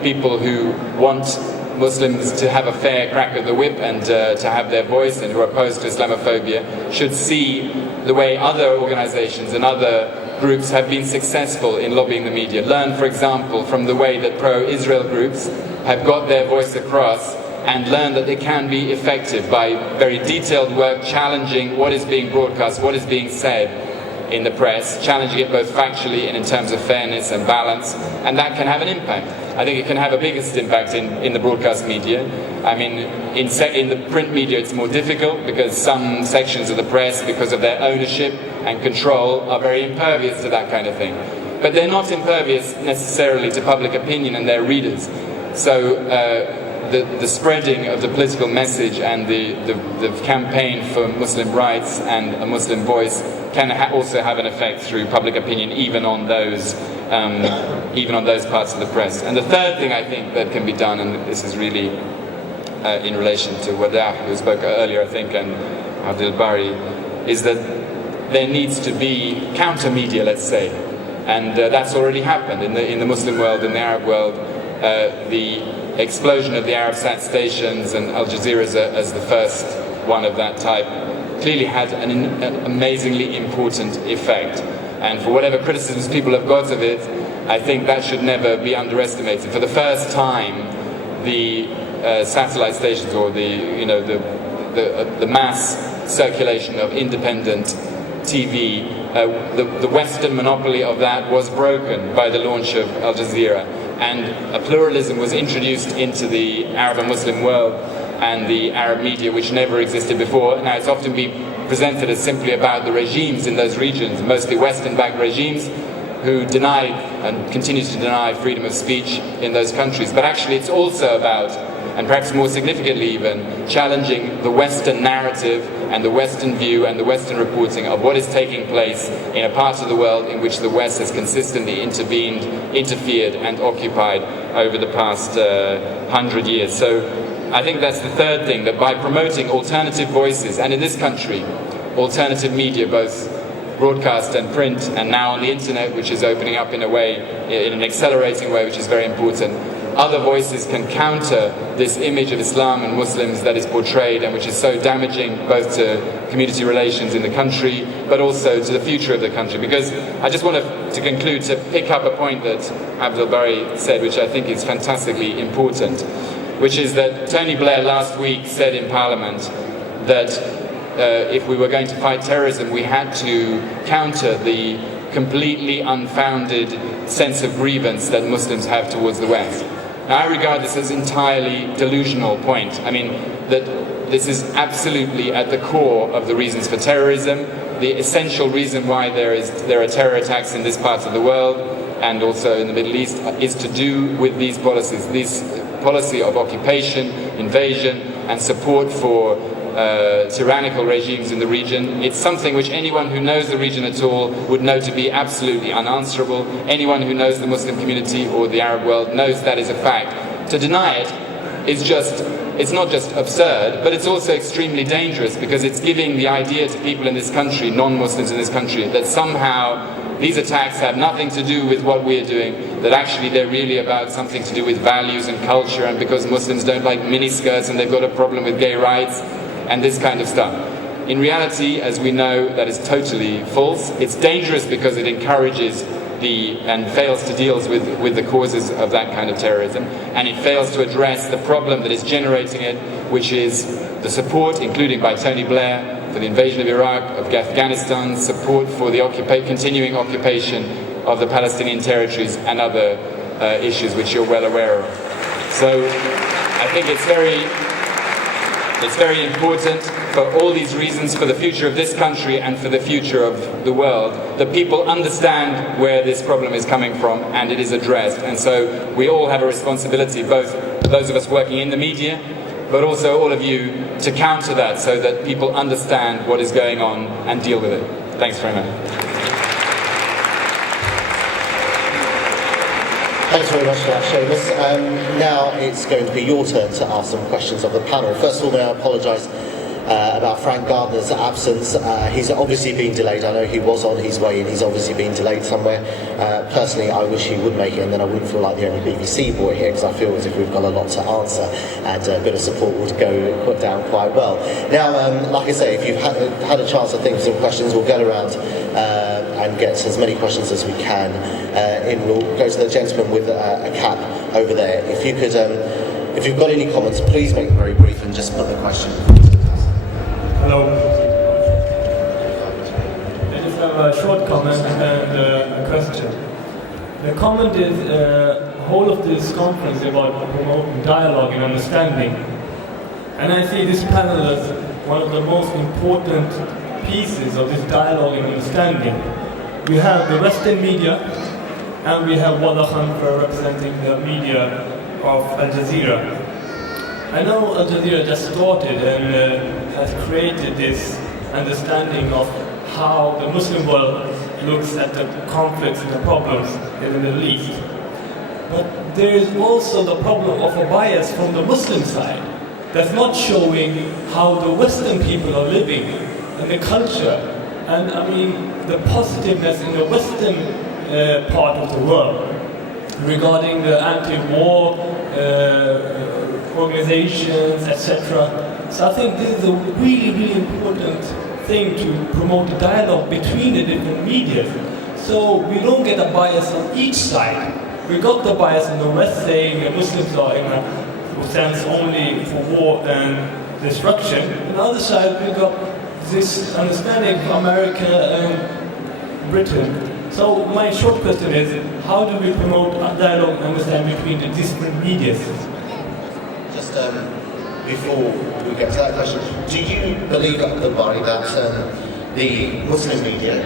people who want Muslims to have a fair crack at the whip and to have their voice, and who are opposed to Islamophobia, should see the way other organizations and other groups have been successful in lobbying the media. Learn, for example, from the way that pro-Israel groups have got their voice across, and learn that they can be effective by very detailed work challenging what is being broadcast, what is being said in the press, challenging it both factually and in terms of fairness and balance, and that can have an impact. I think it can have a biggest impact in the broadcast media. I mean, in the print media it's more difficult because some sections of the press, because of their ownership and control, are very impervious to that kind of thing. But they're not impervious necessarily to public opinion and their readers. So the spreading of the political message and the campaign for Muslim rights and a Muslim voice can also have an effect through public opinion, even on those parts of the press. And the third thing I think that can be done, and this is really in relation to Wadah, who spoke earlier, I think, and Abdul Bari, is that there needs to be counter media, let's say, and that's already happened in the Muslim world, in the Arab world. The explosion of the Arabsat stations and Al Jazeera as the first one of that type clearly had an amazingly important effect. And for whatever criticisms people have got of it, I think that should never be underestimated. For the first time, the satellite stations, or the mass circulation of independent TV, the Western monopoly of that was broken by the launch of Al Jazeera, and a pluralism was introduced into the Arab and Muslim world and the Arab media which never existed before. Now it's often been presented as simply about the regimes in those regions, mostly Western-backed regimes, who deny and continue to deny freedom of speech in those countries. But actually it's also about, and perhaps more significantly even, challenging the Western narrative and the Western view and the Western reporting of what is taking place in a part of the world in which the West has consistently interfered and occupied over the past 100 years. So I think that's the third thing, that by promoting alternative voices, and in this country, alternative media, both broadcast and print, and now on the internet, which is opening up in an accelerating way, which is very important, other voices can counter this image of Islam and Muslims that is portrayed and which is so damaging both to community relations in the country but also to the future of the country. Because I just want to conclude, to pick up a point that Abdul Bari said, which I think is fantastically important, which is that Tony Blair last week said in Parliament that if we were going to fight terrorism, we had to counter the completely unfounded sense of grievance that Muslims have towards the West. Now, I regard this as an entirely delusional point. I mean, that this is absolutely at the core of the reasons for terrorism. The essential reason why there are terror attacks in this part of the world and also in the Middle East is to do with these policies, this policy of occupation, invasion, and support for tyrannical regimes in the region. It's something which anyone who knows the region at all would know to be absolutely unanswerable. Anyone who knows the Muslim community or the Arab world knows that is a fact. To deny it it's not just absurd, but it's also extremely dangerous, because it's giving the idea to people in this country, non-Muslims in this country, that somehow these attacks have nothing to do with what we're doing, that actually they're really about something to do with values and culture, and because Muslims don't like miniskirts and they've got a problem with gay rights and this kind of stuff. In reality, as we know, that is totally false. It's dangerous because it encourages and fails to deal with the causes of that kind of terrorism, and it fails to address the problem that is generating it, which is the support, including by Tony Blair, for the invasion of Iraq, of Afghanistan, support for the continuing occupation of the Palestinian territories, and other issues which you're well aware of. So I think it's very important for all these reasons, for the future of this country and for the future of the world, that people understand where this problem is coming from and it is addressed. And so we all have a responsibility, both those of us working in the media, but also all of you, to counter that so that people understand what is going on and deal with it. Thanks very much. Thanks very much for that, Seamus. Now it's going to be your turn to ask some questions of the panel. First of all, may I apologise about Frank Gardner's absence. He's obviously been delayed. I know he was on his way and he's obviously been delayed somewhere. Personally, I wish he would make it, and then I wouldn't feel like the only BBC boy here, because I feel as if we've got a lot to answer and a bit of support would go put down quite well. Now, like I say, if you've had a chance to think of some questions, we'll get around and get as many questions as we can in. We'll go to the gentleman with a cap over there. If you could, if you've got any comments, please make them very brief and just put the question. Hello. I just have a short comment and a question. The comment is whole of this conference about promoting dialogue and understanding. And I see this panel as one of the most important pieces of this dialogue and understanding. We have the Western media, and we have Wada Khan representing the media of Al Jazeera. I know Al Jazeera just started and has created this understanding of how the Muslim world looks at the conflicts and the problems in the Middle East. But there is also the problem of a bias from the Muslim side that's not showing how the Western people are living and the culture, and I mean the positiveness in the Western part of the world regarding the anti-war organizations, etc. So I think this is a really, really important thing to promote a dialogue between the different media. So we don't get a bias on each side. We got the bias in the West saying that Muslims are in a sense only for war and destruction. On the other side, we got this understanding of America and Britain. So my short question is, how do we promote a dialogue and understanding between the different media? Just before we get to that question, do you believe, Bari, that the Muslim media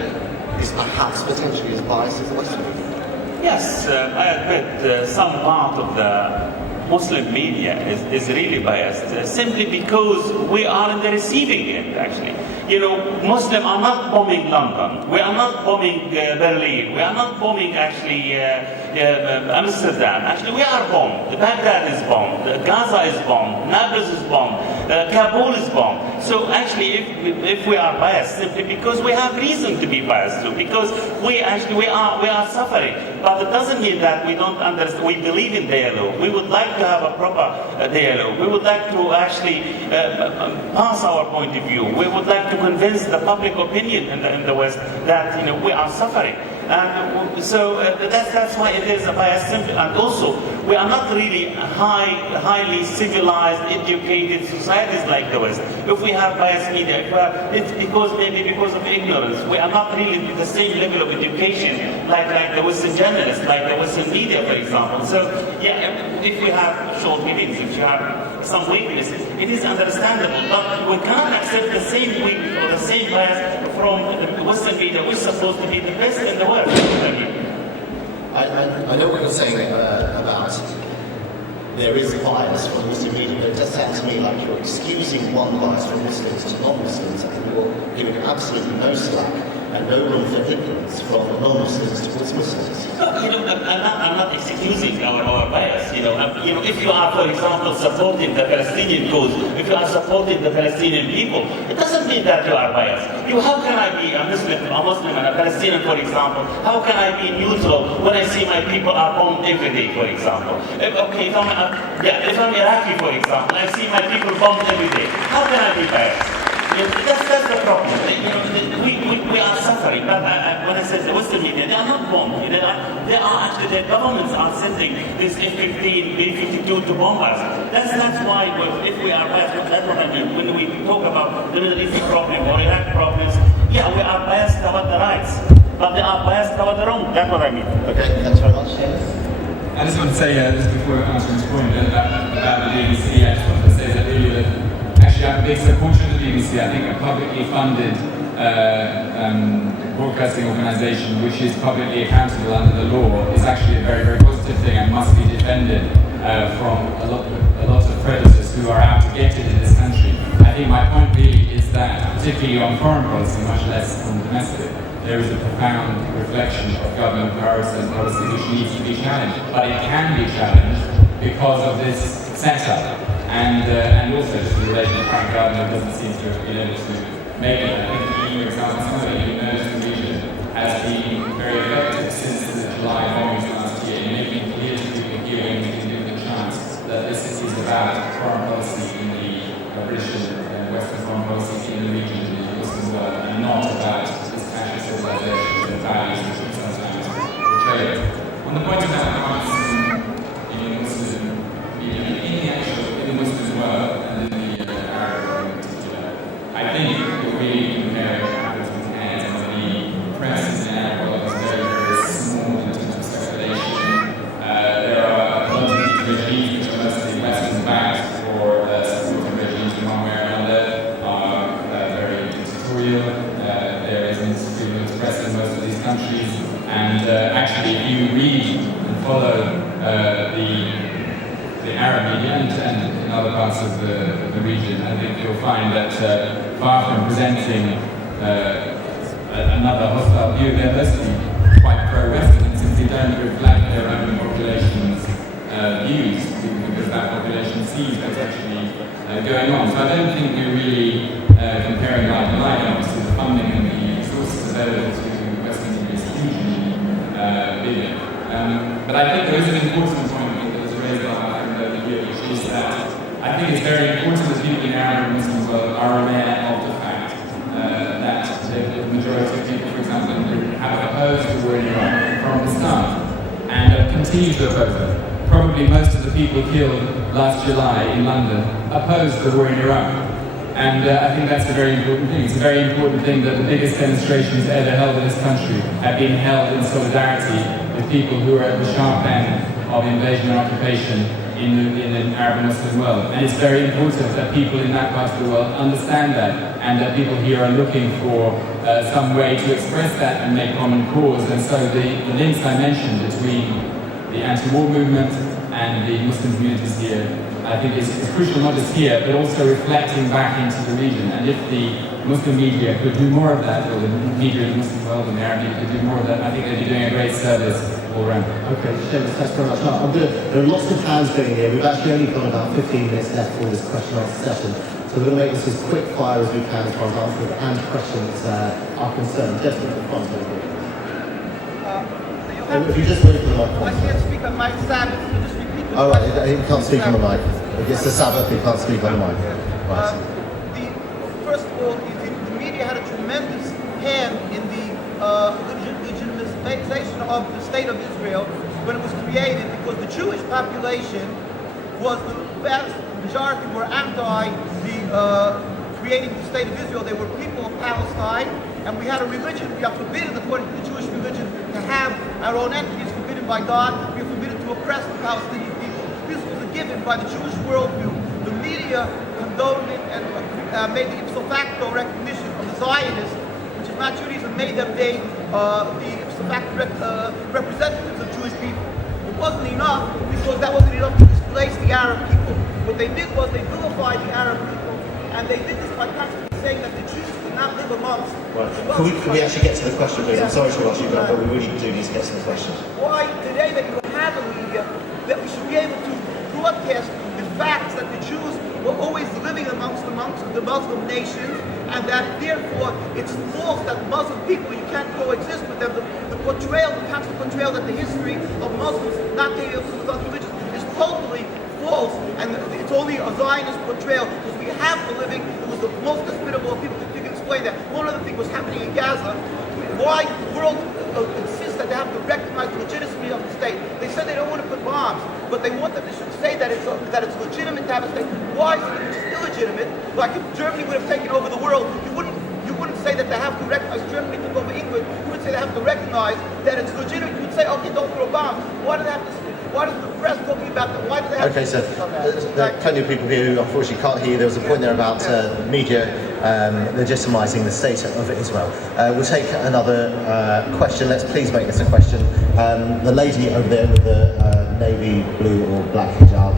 is perhaps potentially as biased as the Western media? Yes, I admit some part of the Muslim media is really biased, simply because we are in the receiving end, actually. You know, Muslims are not bombing London, we are not bombing Berlin, we are not bombing actually Amsterdam. Actually, we are bombed. Baghdad is bombed, Gaza is bombed, Nablus is bombed, Kabul is bombed. So actually, if we are biased, simply because we have reason to be biased too, because we are suffering. But it doesn't mean that we don't understand. We believe in dialogue. We would like to have a proper dialogue. We would like to actually pass our point of view. We would like to convince the public opinion in the West that we are suffering. And so that's why it is a bias. And also, we are not really highly civilized, educated societies like the West. If we have biased media, it's maybe because of ignorance. We are not really the same level of education like the Western journalists, like the Western media, for example. So, yeah, if we have short meetings, if you have some weaknesses, it is understandable. But we cannot accept the same weakness or the same bias from the Western media, which is supposed to be the best in the world. I know what you're saying about there is bias from Muslim media, but it does sound to me like you're excusing one bias from Muslims to non-Muslims, and you're giving absolutely no slack and no room for ignorance from non-Muslims towards Muslims. I'm not excusing our bias. If you are, for example, supporting the Palestinian cause, if you are supporting the Palestinian people, it doesn't mean that you are biased. How can I be a Muslim and a Palestinian, for example? How can I be neutral when I see my people are bombed every day, for example? If I'm Iraqi, for example, I see my people bombed every day. How can I be biased? That's the problem. We are suffering. But when I say the Western media, they are not bombed. They are actually, their governments are sending this F-15, B-52 to bomb us. That's why if we are biased, that's what I mean. When we talk about the Middle East problem or Iraq problems, we are biased about the rights, but they are biased about the wrong. That's what I mean. Okay, thanks very much. I just want to say, just before answering this point about the BBC, I just want to say that really actually I'm a big supporter of the BBC. I think a publicly funded broadcasting organisation which is publicly accountable under the law is actually a very, very positive thing and must be defended from a lot of predators who are out to get it in this country. I think my point really is that, particularly on foreign policy, much less on domestic, there is a profound reflection of government priorities and policy which needs to be challenged. But it can be challenged because of this setup. And also just the relation of Frank Gardner doesn't seem to have been able to make it. I think the EU example, some of the emerging region has been very effective since the July bombings last year in making clear to people here when we can give them a chance that this is about foreign policy in the British and Western foreign policy in the region, in the Muslim world, and not about this kind of civilization and values which we sometimes portray. On the point about Marxism in Muslim media, in the actual Muslim world and in the Arab world in particular, I think if we compare apples with hands, the press in the Arab world is very, very small in terms of circulation. There are a lot of these regimes which are mostly Western backed or supporting regimes in one way or another are very dictatorial. There isn't freedom of press in most of these countries, and actually if you read and follow the Arab media and in other parts of the region, I think you'll find that far from presenting another hostile view, they're mostly quite pro-Western and simply don't reflect their own population's views, because that population sees what's actually going on. So I don't think we're really comparing like to like. Obviously the funding and the resources available to Western media is hugely bigger. But I think there is an important point that was raised by which is that I think it's very important that people in the Arab and Muslim world are aware of the fact that the majority of people, for example, have opposed the war in Iraq from the start and continue to oppose it. Probably most of the people killed last July in London opposed the war in Iraq. And I think that's a very important thing. It's a very important thing that the biggest demonstrations ever held in this country have been held in solidarity with people who are at the sharp end of invasion and occupation in the Arab and Muslim world. And it's very important that people in that part of the world understand that, and that people here are looking for some way to express that and make common cause. And so the links I mentioned between the anti-war movement and the Muslim communities here, I think is crucial, not just here, but also reflecting back into the region. And if the Muslim media could do more of that, or the media in the Muslim world and the Arab media could do more of that, I think they'd be doing a great service all around. Okay, Seamus, thanks very much. Now, there are lots of hands going here. We've actually only got about 15 minutes left for this question and answer session. So we're going to make this as quick fire as we can as far as answers and questions are concerned. Just at the front over here. If you just wait for the microphone. I can't speak on my Sabbath, so just repeat the Oh, right, he can't speak on the mic. It's the Sabbath, he can't speak on the mic. Right. First of all, the media had a tremendous hand in the legitimization of the state of Israel when it was created, because the Jewish population was the vast majority were anti the creating the state of Israel. They were people of Palestine, and we had a religion. We are forbidden, according to the Jewish religion, to have our own entity. It's forbidden by God. We are forbidden to oppress the Palestinian people. This was a given by the Jewish worldview. The media condoned it and made the ipso facto recognition of the Zionists, which is not Judaism, made them the ipso facto representatives of Jewish people. It wasn't enough, because that wasn't enough to displace the Arab people. What they did was they vilified the Arab people, and they did this by constantly saying that the Jews not live amongst. Right. Can we actually get to the question, please? I'm sorry to rush you, but we really do need to get to the question. Why today that you have a media, that we should be able to broadcast the facts that the Jews were always living amongst the Muslim nations, and that therefore it's false that Muslim people, you can't coexist with them. The portrayal, the constant portrayal that the history of Muslims not being able to with other religions is totally false, and it's only a Zionist portrayal, because we have the living, it was the most hospitable of people. You can explain that. One other thing was happening in Gaza. Why the world insists that they have to recognize the legitimacy of the state. They said they don't want to put bombs, but they want that they should say that it's legitimate to have a state. Why is it just illegitimate? Like if Germany would have taken over the world, you wouldn't say that they have to recognize Germany took over England. You would say they have to recognize that it's legitimate. You would say, okay, don't throw bombs. Why do they have to? Why does the press talking about that? Why do they have Okay, so there are plenty of people here who unfortunately can't hear. There was a point there about media legitimising the state of Israel. We'll take another question. Let's please make this a question. The lady over there with the navy blue or black hijab,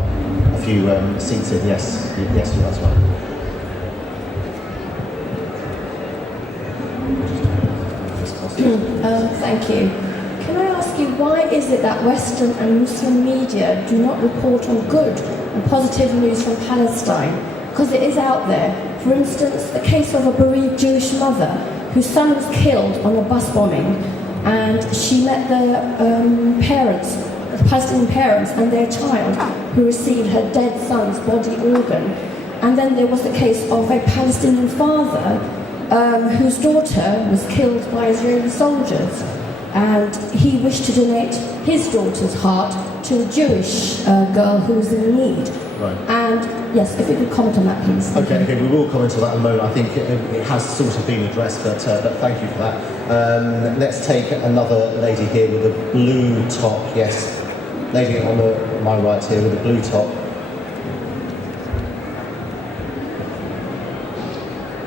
a few seats in. Yes, that's right. Thank you. Can I ask you, why is it that Western and Muslim media do not report on good and positive news from Palestine? Because it is out there. For instance, the case of a bereaved Jewish mother whose son was killed on a bus bombing, and she met the Palestinian parents and their child who received her dead son's body organ. And then there was the case of a Palestinian father whose daughter was killed by Israeli soldiers, and he wished to donate his daughter's heart to a Jewish girl who was in need. Right. And yes, if you could comment on that, please. Okay, we will comment on that in a moment. I think it has sort of been addressed, but thank you for that. Let's take another lady here with a blue top. Yes, lady on my right here with a blue top.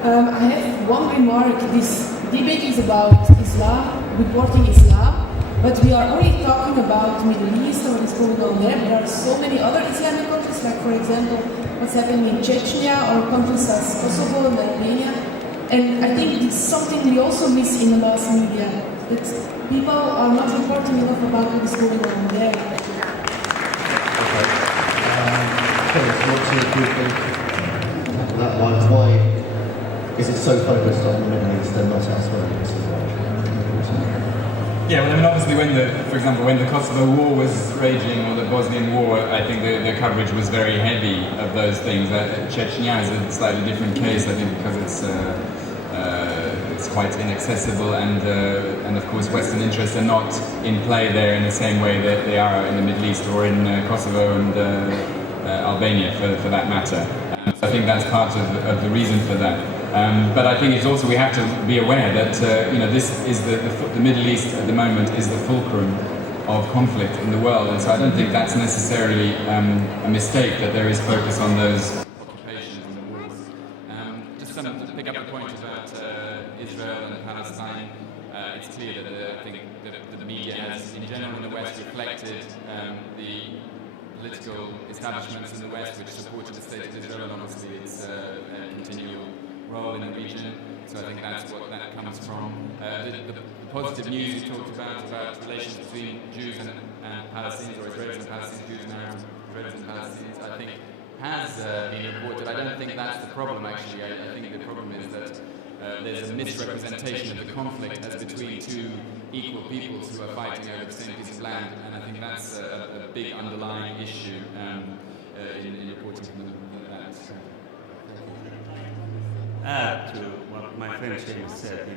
I have one remark. This debate is about Islam, reporting Islam, but we are only talking about Middle East and what is going on there. There are so many other Islamic countries, like for example, what's happening in Chechnya or countries as Kosovo and Albania. And I think it's something we also miss in the mass media, that people are not reporting enough about what is going on there. Why is it so focused on the Middle East and not elsewhere? Yeah, well, I mean, obviously, for example, when the Kosovo War was raging, or the Bosnian War, I think the coverage was very heavy of those things. Chechnya is a slightly different case, I think, because it's quite inaccessible, and of course, Western interests are not in play there in the same way that they are in the Middle East or in Kosovo and Albania, for that matter. So I think that's part of the reason for that. But I think it's also, we have to be aware that this is the Middle East at the moment is the fulcrum of conflict in the world, and so I don't think that's necessarily a mistake that there is focus on those occupations and the wars. Just to pick up the point about Israel and Palestine, it's clear that I think the media has, in general in the West, reflected the political establishments in the West which supported the state of Israel, and obviously its continual role in the region. So I think that's what that comes from. The positive news you talked about relations between Jews and Palestinians, or Israelis and Palestinians, Jews and Arabs, Israelis and Palestinians, I think has been reported. I don't think that's the problem, actually. I think the problem is that there's a misrepresentation of the conflict as between two equal peoples who are fighting over the same piece of land, and I think that's a big underlying issue in reporting from that. To what my friend James said,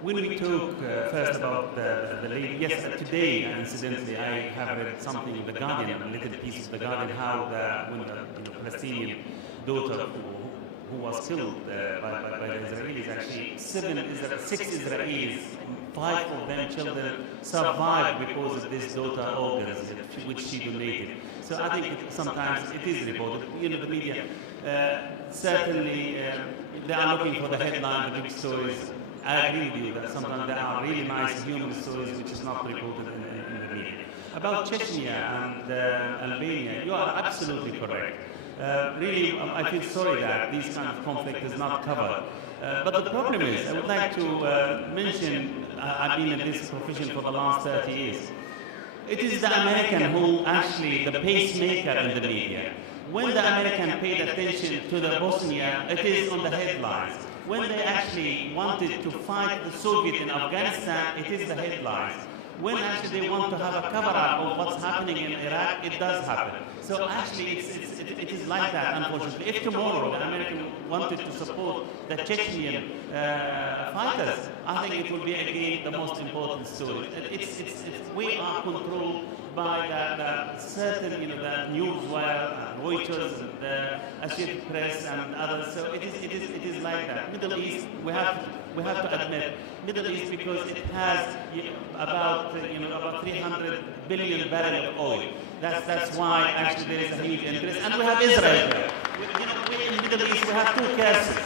when we talk first about the lady, yes, today, incidentally, I have read something in The Guardian, a little piece of The Guardian, how when the Palestinian daughter who was killed by the Israelis, actually 6 Israelis, 5 of them children survived because of this daughter organs which she donated. So I think sometimes it is reported. The media certainly they are looking for the headline, the big stories. I agree with you that sometimes there are really nice human stories which is not reported in the media. About Chechnya and Albania, you are absolutely correct. Really, I feel sorry that this kind of conflict is not covered. But the problem is, I would like to mention, I've been in this profession for the last 30 years. It is the American who actually the pacemaker in the media. When the American paid attention to the Bosnia, it is on the headlines. When they actually wanted to fight the Soviet in Afghanistan, it is the headlines. When actually they want to have a cover-up of what's happening in Iraq, it does happen. So actually it is like that, unfortunately. If tomorrow the American wanted to support the Chechen fighters, I think it will be again the most important story. We are controlled by the certain, the news wire, Reuters, and the Associated Press, and others. So it is like that. Middle East, we have to admit, Middle East, because it has about 300 billion barrels of oil. That's why actually there is a huge interest. And we have Israel there. In the Middle East we have two curses.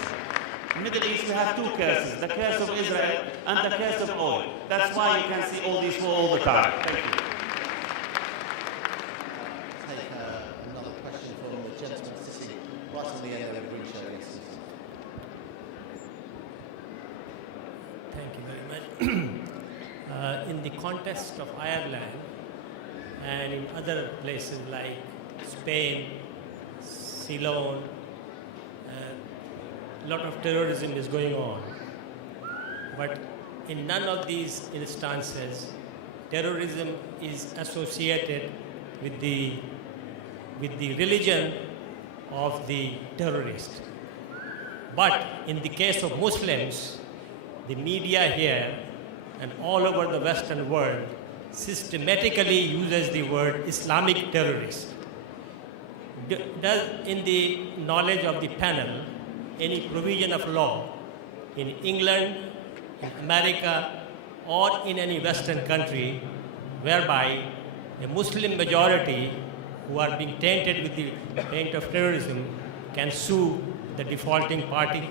In the Middle East we have two curses, the curse of Israel and the curse of oil. That's why you can see all these war all the time. Thank you. Take another question from the gentleman sitting right on the end of the green shirt. Thank you very much. In the context of Ireland and in other places like Spain, Ceylon, a lot of terrorism is going on. But in none of these instances, terrorism is associated with the religion of the terrorist. But in the case of Muslims, the media here and all over the Western world systematically uses the word Islamic terrorist. Does, in the knowledge of the panel, any provision of law in England, in America, or in any Western country whereby a Muslim majority who are being tainted with the taint of terrorism can sue the defaulting party?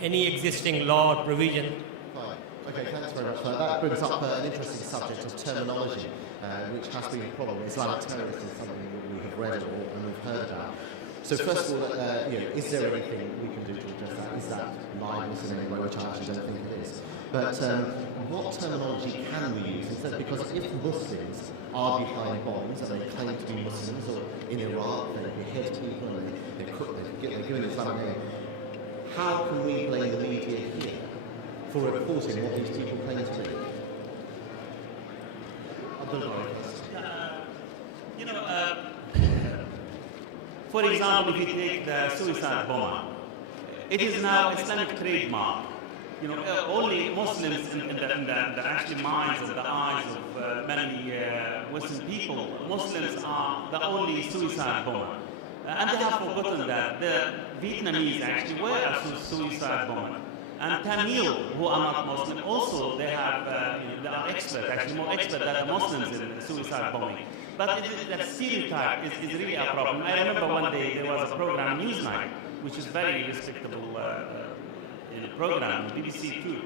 Any existing law or provision? Right. Okay, thanks very much for that. That brings up an interesting subject of terminology, which has been a problem. Islamic terrorism is something that we have read or we've heard about. So first of all, is there anything we can do to address that? Is that libelous in any way, which I actually don't think it is? But what terminology can we use instead? Because if Muslims are behind bombs and they claim to be Muslims, or in Iraq they behead people and they're given Islamic name, how can we blame the media here for reporting what these people claim to be? For example, if you take the suicide bomber, it is now Islamic trademark. Only Muslims in the actually minds and the eyes of many Western people, Muslims are the only suicide bomber. And they have forgotten that the Vietnamese actually were a suicide bomber. And Tamil, who are not Muslim, also they have, they are experts, actually more expert than the Muslims in suicide bombing. But that stereotype is really a problem. I remember one day there was a program, Newsnight, which is very respectable program, BBC too.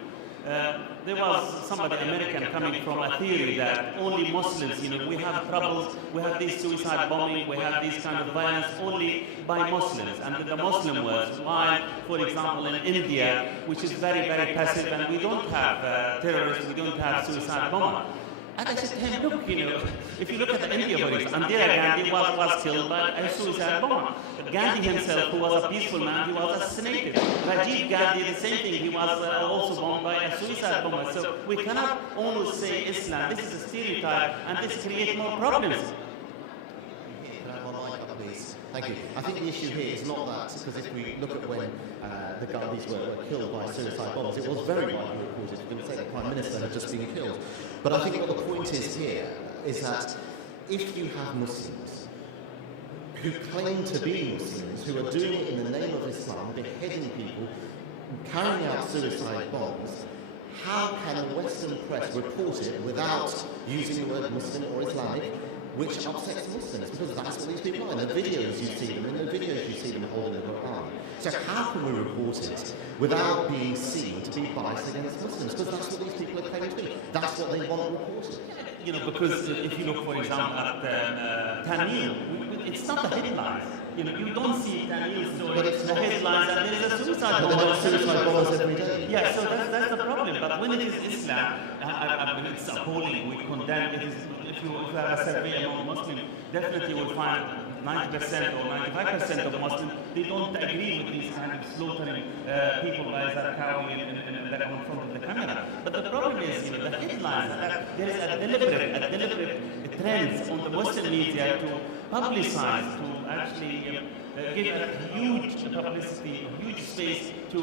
There was somebody American coming from a theory that only Muslims, we have troubles, we have this suicide bombing, we have this kind of violence only by Muslims. And the Muslim was why, for example, in India, which is very, very passive, and we don't have terrorists, we don't have suicide bombers. And I said to him, look, if you look at India, for example, Indira Gandhi was killed by a suicide bomber. Gandhi himself, who was a peaceful man, he was assassinated. Rajiv Gandhi, the same thing, he was also bombed by a suicide bomber. So we cannot only say Islam, this is a stereotype, and this creates more problems. Thank you. I think the issue here is not that, because if we look at when the Gandhis were killed by suicide bombers, it was very widely reported. You can say the Prime Minister had just been killed. But I think what the point is here is that if you have Muslims who claim to be Muslims, who are doing it in the name of Islam, beheading people, carrying out suicide bombs, how can a Western press report it without using the word Muslim or Islamic, which upsets Muslims? Because that's what these people are. In the videos you see them, in the videos you see them holding the Quran. So how can we report it without being seen to be biased against Muslims? Because that's what these people are claiming to be. That's what they want reported. You know, because if you look, for example, at Tamil, it's not the headlines. You know, you don't see Tamil stories, the headlines, and there's a suicide bomber. But there are suicide bombers every day. Yeah, so that's the problem. But when it is Islam, I mean, it's appalling. We condemn it. If you have a survey among Muslims, definitely you will find 90% or 95% of Muslims, they don't agree with these kind of slaughtering people by Zarqawi and that in front of the camera. But the problem is, you know, the headlines, that there is a deliberate trend on the Western media to publicize, to actually give a huge publicity, a huge space to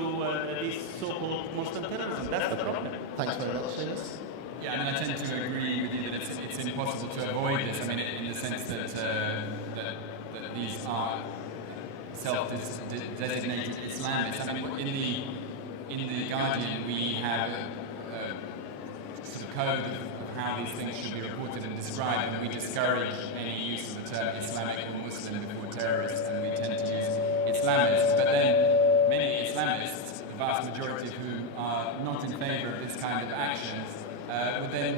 these so-called Muslim terrorism. That's the problem. Thanks very much, Seamus. Yeah, I mean, I tend to agree with you that it's impossible to avoid this. I mean, in the sense that that these are self-designated Islamists. I mean, in the Guardian, we have a sort of code of how these things should be reported and described, and we discourage any use of the term Islamic or Muslim before terrorists, and we tend to use Islamists. But then many Islamists, the vast majority of whom are not in favour of this kind of actions, would then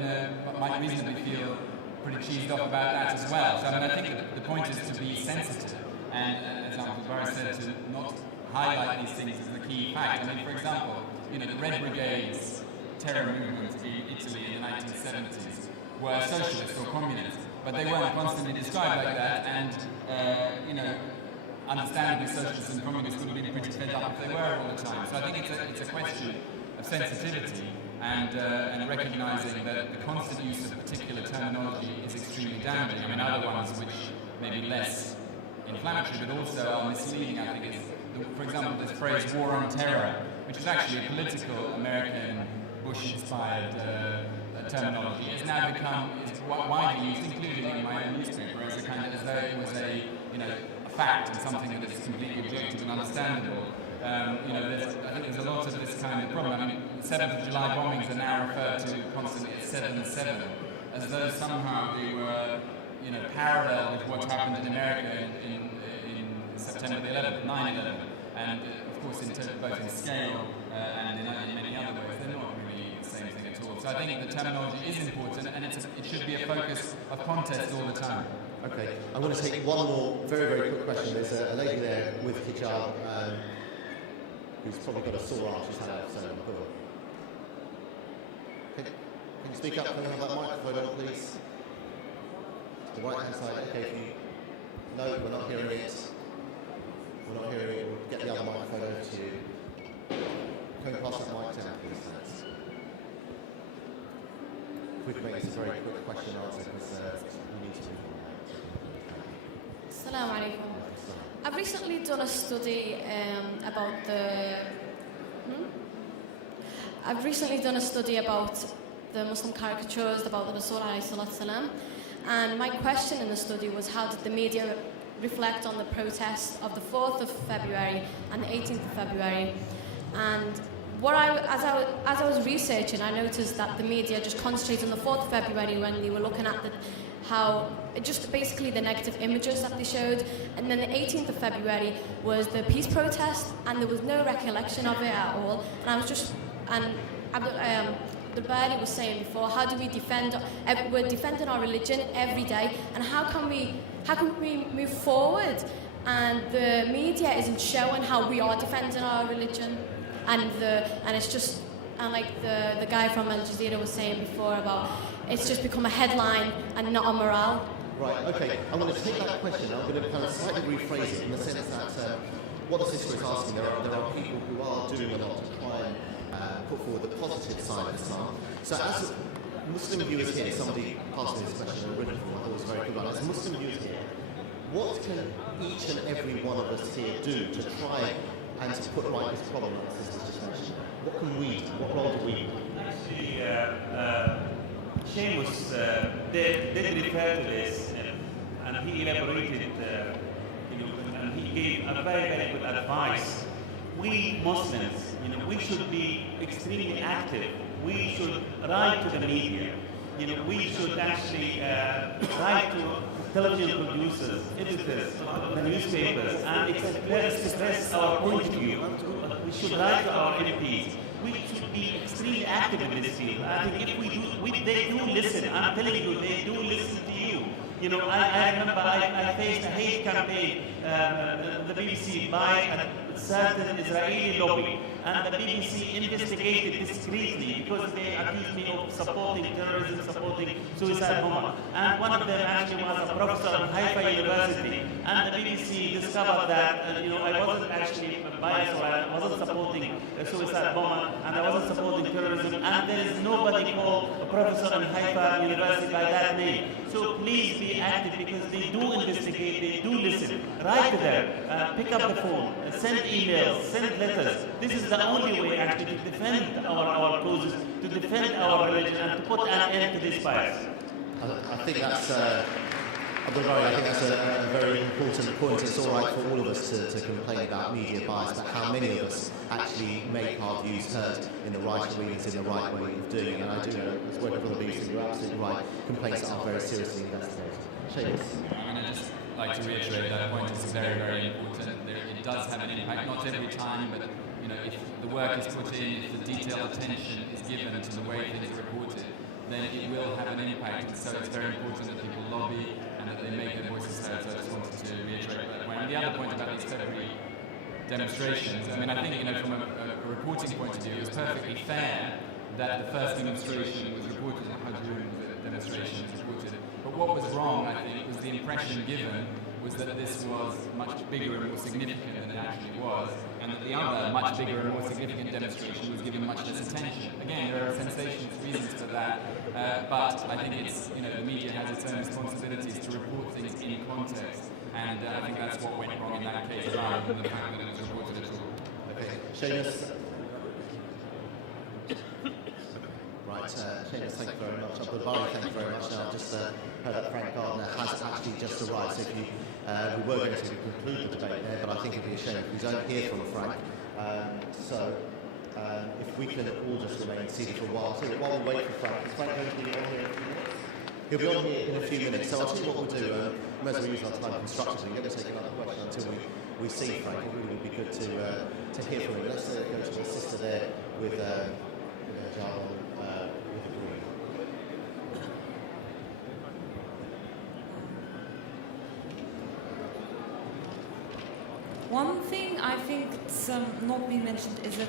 might reasonably feel pretty cheesed off about that as well. So I mean, I think that the point is to be sensitive, and as Uncle Boris said, to not highlight these things as the key fact. I mean, for example, you know, the Red Brigade's terror movement in Italy in the 1970s were socialist or communist, but they weren't constantly described like that, and you know, understandably socialists and communists would have been pretty fed up if they were all the time. So I think it's a question of sensitivity and recognising that the constant use of particular terminology is extremely damaging. I mean, other ones which may be less inflammatory but also are misleading, I think, is, for example, this phrase war on terror, which is actually a political American Bush-inspired terminology. It's now become widely used, including in my own newspaper, as though it was a fact and something that is completely objective and understandable. You know, I think there's a lot of this kind of problem. I mean, 7th of July bombings are now referred to constantly as 7/7, as though somehow they were, you know, parallel with what happened in America in September the 11th, 9/11, and of course both in scale and in many other ways, they're not really the same thing at all. So I think the terminology is important, and it should be a focus of contest all the time. Okay, I'm going to take one more very, very quick question. There's a lady there with hijab who's probably got a sore arm she's had out, so go on. Can you speak up? Can we have that microphone on, please? The right hand side, okay. No, we're not hearing it. We're not hearing it. We'll get the other microphone over to you. Can you pass that mic down, please? Thanks. If we could make this a very quick question and answer, because we need to move on. Assalamu alaikum. I've recently done a study about the Muslim caricatures about the Rasul alayhi salatu salam, and my question in the study was, how did the media reflect on the protests of the 4th of February and the 18th of February? And as I was researching, I noticed that the media just concentrated on the 4th of February when they were looking at how just basically the negative images that they showed, and then the 18th of February was the peace protest, and there was no recollection of it at all. And I was just, and the Bari was saying before, how do we defend? We're defending our religion every day, and how can we move forward? And the media isn't showing how we are defending our religion, and it's just, and like the guy from Al Jazeera was saying before about, it's just become a headline and not a morale. Right, okay. I'm going to take that question. I'm going to kind of slightly rephrase it in the sense that what the sister is asking, there are people who are doing a lot to try and put forward the positive side of Islam. So as Muslim viewers here, somebody asked me this question in a written form, I thought it was very good one. As Muslim viewers here, what can each and every one of us here do to try and to put right this problem that the sister just mentioned? What can we do? What role do we play? Seamus did refer to this, and he elaborated, and he gave a very, very good advice. We Muslims, we should be extremely active. We should write to the media. we should actually write to television producers, editors, the newspapers, and express our point of view. We should write to our MPs. We should be extremely active in this field. I think if they do listen. I'm telling you, they do listen to you. I remember I faced a hate campaign, the BBC, by a certain Israeli lobby, and the BBC investigated discreetly because they accused me of supporting terrorism, supporting suicide bomber. And one of them actually was a professor at Haifa University, and the BBC discovered that I wasn't actually biased, or I wasn't supporting a suicide bomber, and I wasn't supporting terrorism, and there is nobody called a professor at Haifa University by that name. So please be active, because they do investigate, they do listen. Write to them, pick up the phone, send emails, send letters. This is the only way actually to defend our causes, to defend our religion, and to put an end to this bias. I think that's a very important point. It's all right for all of us to complain about media bias, but how many of us actually make our views heard in the right arenas, in the right way of doing it? And I do know, as working for the BBC, you're absolutely right, complaints are very seriously investigated. Seamus? I'd just like to reiterate that point. It's very, very important. It does have an impact, not every time, but if the work is put in, if the detailed attention is given to the way things are reported, then it will have an impact. So it's very important that people lobby and that they make their voices heard. So I just wanted to reiterate that point. And the other point about these February demonstrations, I think from a reporting point of view, it was perfectly fair that the first demonstration was reported, the Hajjun demonstration was reported. But what was wrong, I think, was the impression given was that this was much bigger and more significant than it actually was, and that the other much bigger and more significant demonstration was given much less attention. Again, there are sensational reasons for that, but I think it's, the media has its own responsibilities to report things in context, and I think that's what went wrong in that case, rather than the fact that it was reported at all. Okay, Seamus. Right, Seamus, thank you very much. Abdul Bari, thank you very much. Now, I've just heard that Frank Gardner has actually just arrived, so if you, we were going to conclude the debate there, but I think it'd be a shame if we don't hear from Frank. If we can all just remain seated for a while, so while we wait for Frank, is Frank going to be on here in a few minutes? He'll be on here in a few minutes, so I'll tell you what we'll do. We may as well use our time constructively. We're going to take another question until we see Frank. It really would be good to hear from him. Let's go to the sister there with Jarl. One thing I think it's not been mentioned is that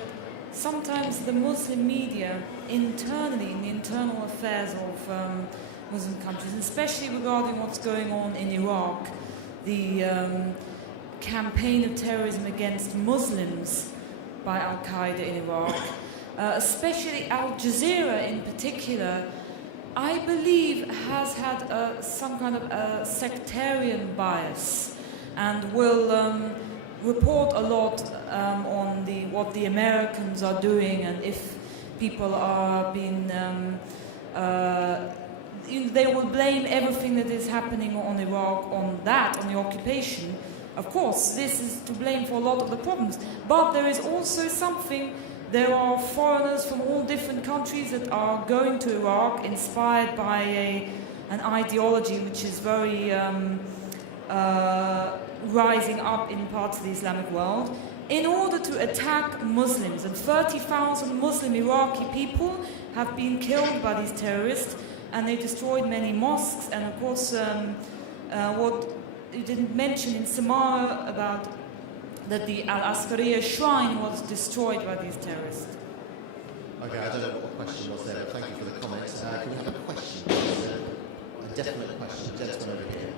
sometimes the Muslim media internally, in the internal affairs of Muslim countries, especially regarding what's going on in Iraq, the campaign of terrorism against Muslims by Al-Qaeda in Iraq, especially Al Jazeera in particular, I believe has had some kind of a sectarian bias and will report a lot on what the Americans are doing, and if people are being they will blame everything that is happening on Iraq on the occupation. Of course, this is to blame for a lot of the problems, but there is also something. There are foreigners from all different countries that are going to Iraq inspired by an ideology which is very rising up in parts of the Islamic world in order to attack Muslims. And 30,000 Muslim Iraqi people have been killed by these terrorists, and they destroyed many mosques. And of course, what you didn't mention in Samarra about that the Al-Askariya shrine was destroyed by these terrorists. Okay, I don't know what the question was there, but thank you for the comments. Can we have a question? A definite question. Gentleman over here.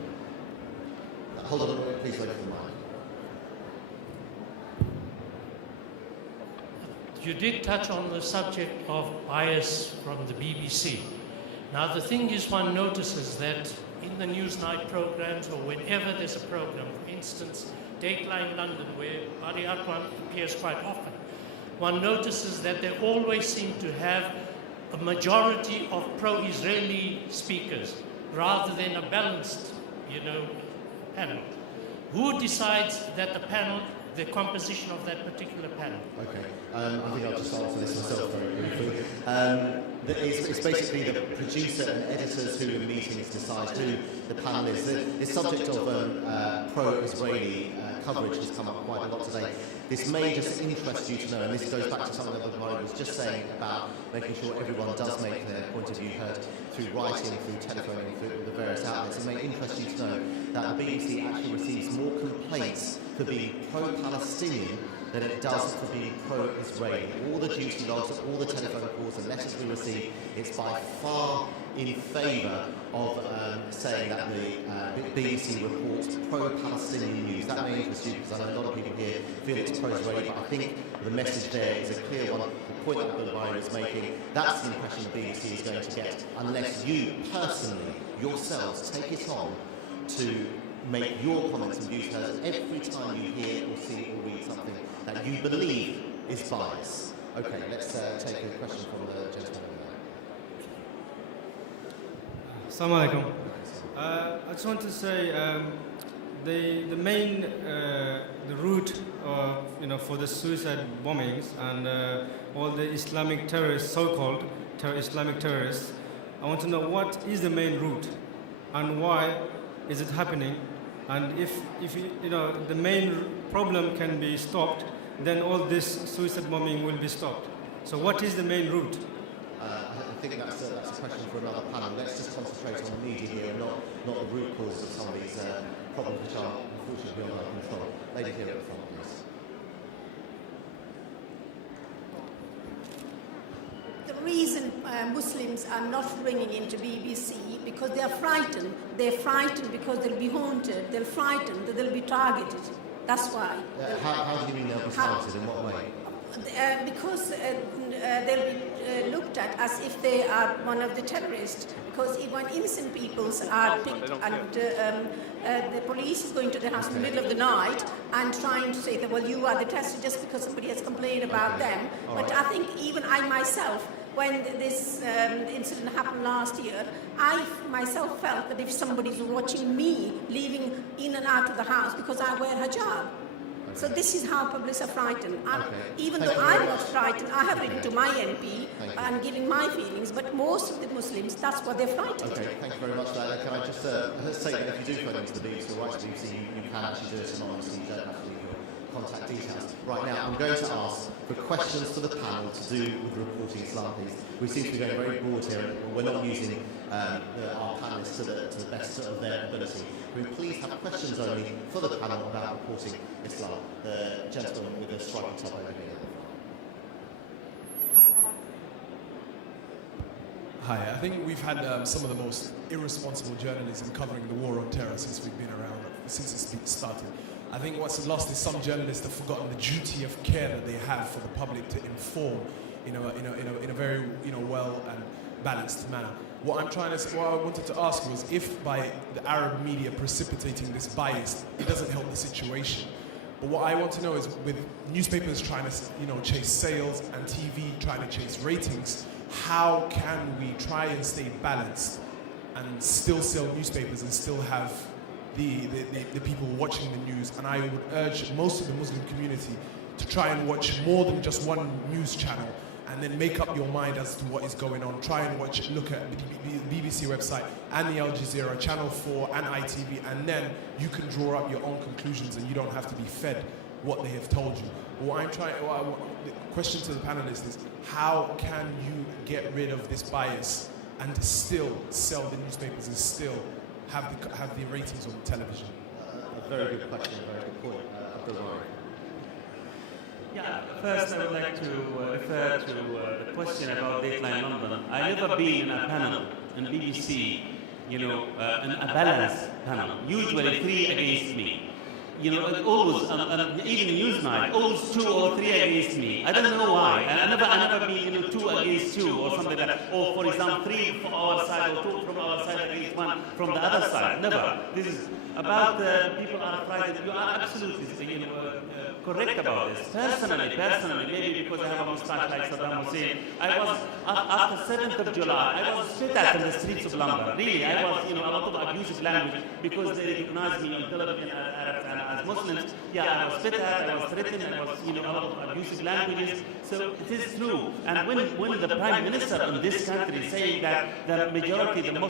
Hold on, please wait for the mic. You did touch on the subject of bias from the BBC. Now the thing is, one notices that in the Newsnight programs, or whenever there's a program, for instance, Dateline London, where Bari Akram appears quite often, one notices that they always seem to have a majority of pro-Israeli speakers rather than a balanced, panel. Who decides that the panel the composition of that particular panel. Okay, I think I'll just answer this myself very briefly. It's basically the producer and editors who in meetings decide who the panel is. The subject of pro-Israeli coverage has come up quite a lot today. This may just interest you to know, and this goes back to something that Bukhari was just saying about making sure everyone does make their point of view heard through writing, through telephoning, through the various outlets. It may interest you to know that the BBC actually receives more complaints for being pro-Palestinian than it does for being pro-Israeli. All the duty logs, all the telephone calls and letters we receive, it's by far in favour of saying that the BBC reports pro-Palestinian news. That may interest you because I know a lot of people here feel it's pro-Israeli, but I think the message there is a clear one. The point that Bill Byron is making, that's the impression the BBC is going to get, unless you personally, yourselves, take it on to make your comments and views heard every time you hear or see or read something that you believe is bias. Okay, let's take a question from the gentleman over there. Assalamu alaikum. I just want to say the main the route for the suicide bombings and all the Islamic terrorists, so-called Islamic terrorists, I want to know what is the main route and why is it happening, and if the main problem can be stopped, then all this suicide bombing will be stopped. So what is the main route? I think that's a question for another panel. Let's just concentrate on the media here and not the root causes of some of these problems which are unfortunately beyond our control. Lady here at the front, please. The reason Muslims are not ringing into BBC because they are frightened. They're frightened because they'll be haunted. They're frightened that they'll be targeted. That's why. How do you mean they'll be targeted? In what way? Because they'll be looked at as if they are one of the terrorists. Because when innocent people are picked and the police is going to the house in the middle of the night and trying to say that, well, you are the terrorist just because somebody has complained about them. But I think even I myself, when this incident happened last year, I myself felt that if somebody's watching me leaving in and out of the house because I wear hijab. So this is how publics are frightened. Even though I'm not frightened, I have written to my MP and giving my feelings, but most of the Muslims, that's what they're frightened. Okay, thank you very much for that. Can I just say that if you do phone into the BBC or write to the BBC, you can actually do it anonymously. You don't have to leave your contact details. Right now, I'm going to ask for questions to the panel to do with reporting Islam, please. We seem to be going very broad here. We're not using our panelists to the best of their ability. Can we please have questions only for the panel about reporting Islam? The gentleman with the striking top over here. Hi, I think we've had some of the most irresponsible journalism covering the war on terror since we've been around, since it's started. I think what's lost is some journalists have forgotten the duty of care that they have for the public to inform in a very well and balanced manner. What I wanted to ask was if by the Arab media precipitating this bias, it doesn't help the situation. But what I want to know is with newspapers trying to chase sales and TV trying to chase ratings, how can we try and stay balanced and still sell newspapers and still have the people watching the news? And I would urge most of the Muslim community to try and watch more than just one news channel and then make up your mind as to what is going on. Try and look at the BBC website and the Al Jazeera, Channel 4 and ITV, and then you can draw up your own conclusions and you don't have to be fed what they have told you. The question to the panelists is, how can you get rid of this bias and still sell the newspapers and still have the ratings on television? A very good question, a very good point. Yeah, first I would like to refer to the question about Dateline London. I've never been in a panel in BBC, in a balanced panel, usually 3 against me. Always, even Newsnight, always 2 or 3 against me. I don't know why. And I never been 2 against 2 or something like that. Or for example, 3 from our side or 2 from our side against 1 from the other side. Never. This is about people are frightened. You are absolutely correct about this. Personally, maybe because I have a mustache like Saddam Hussein, I was, after 7th of July, I was spit at in the streets of London. Really, I was, a lot of abusive language because they recognized me on television as as Muslims, I was spit at, I was threatened, I was, a lot of abusive languages. So it is true. And when the Prime Minister in this country is saying that the majority of the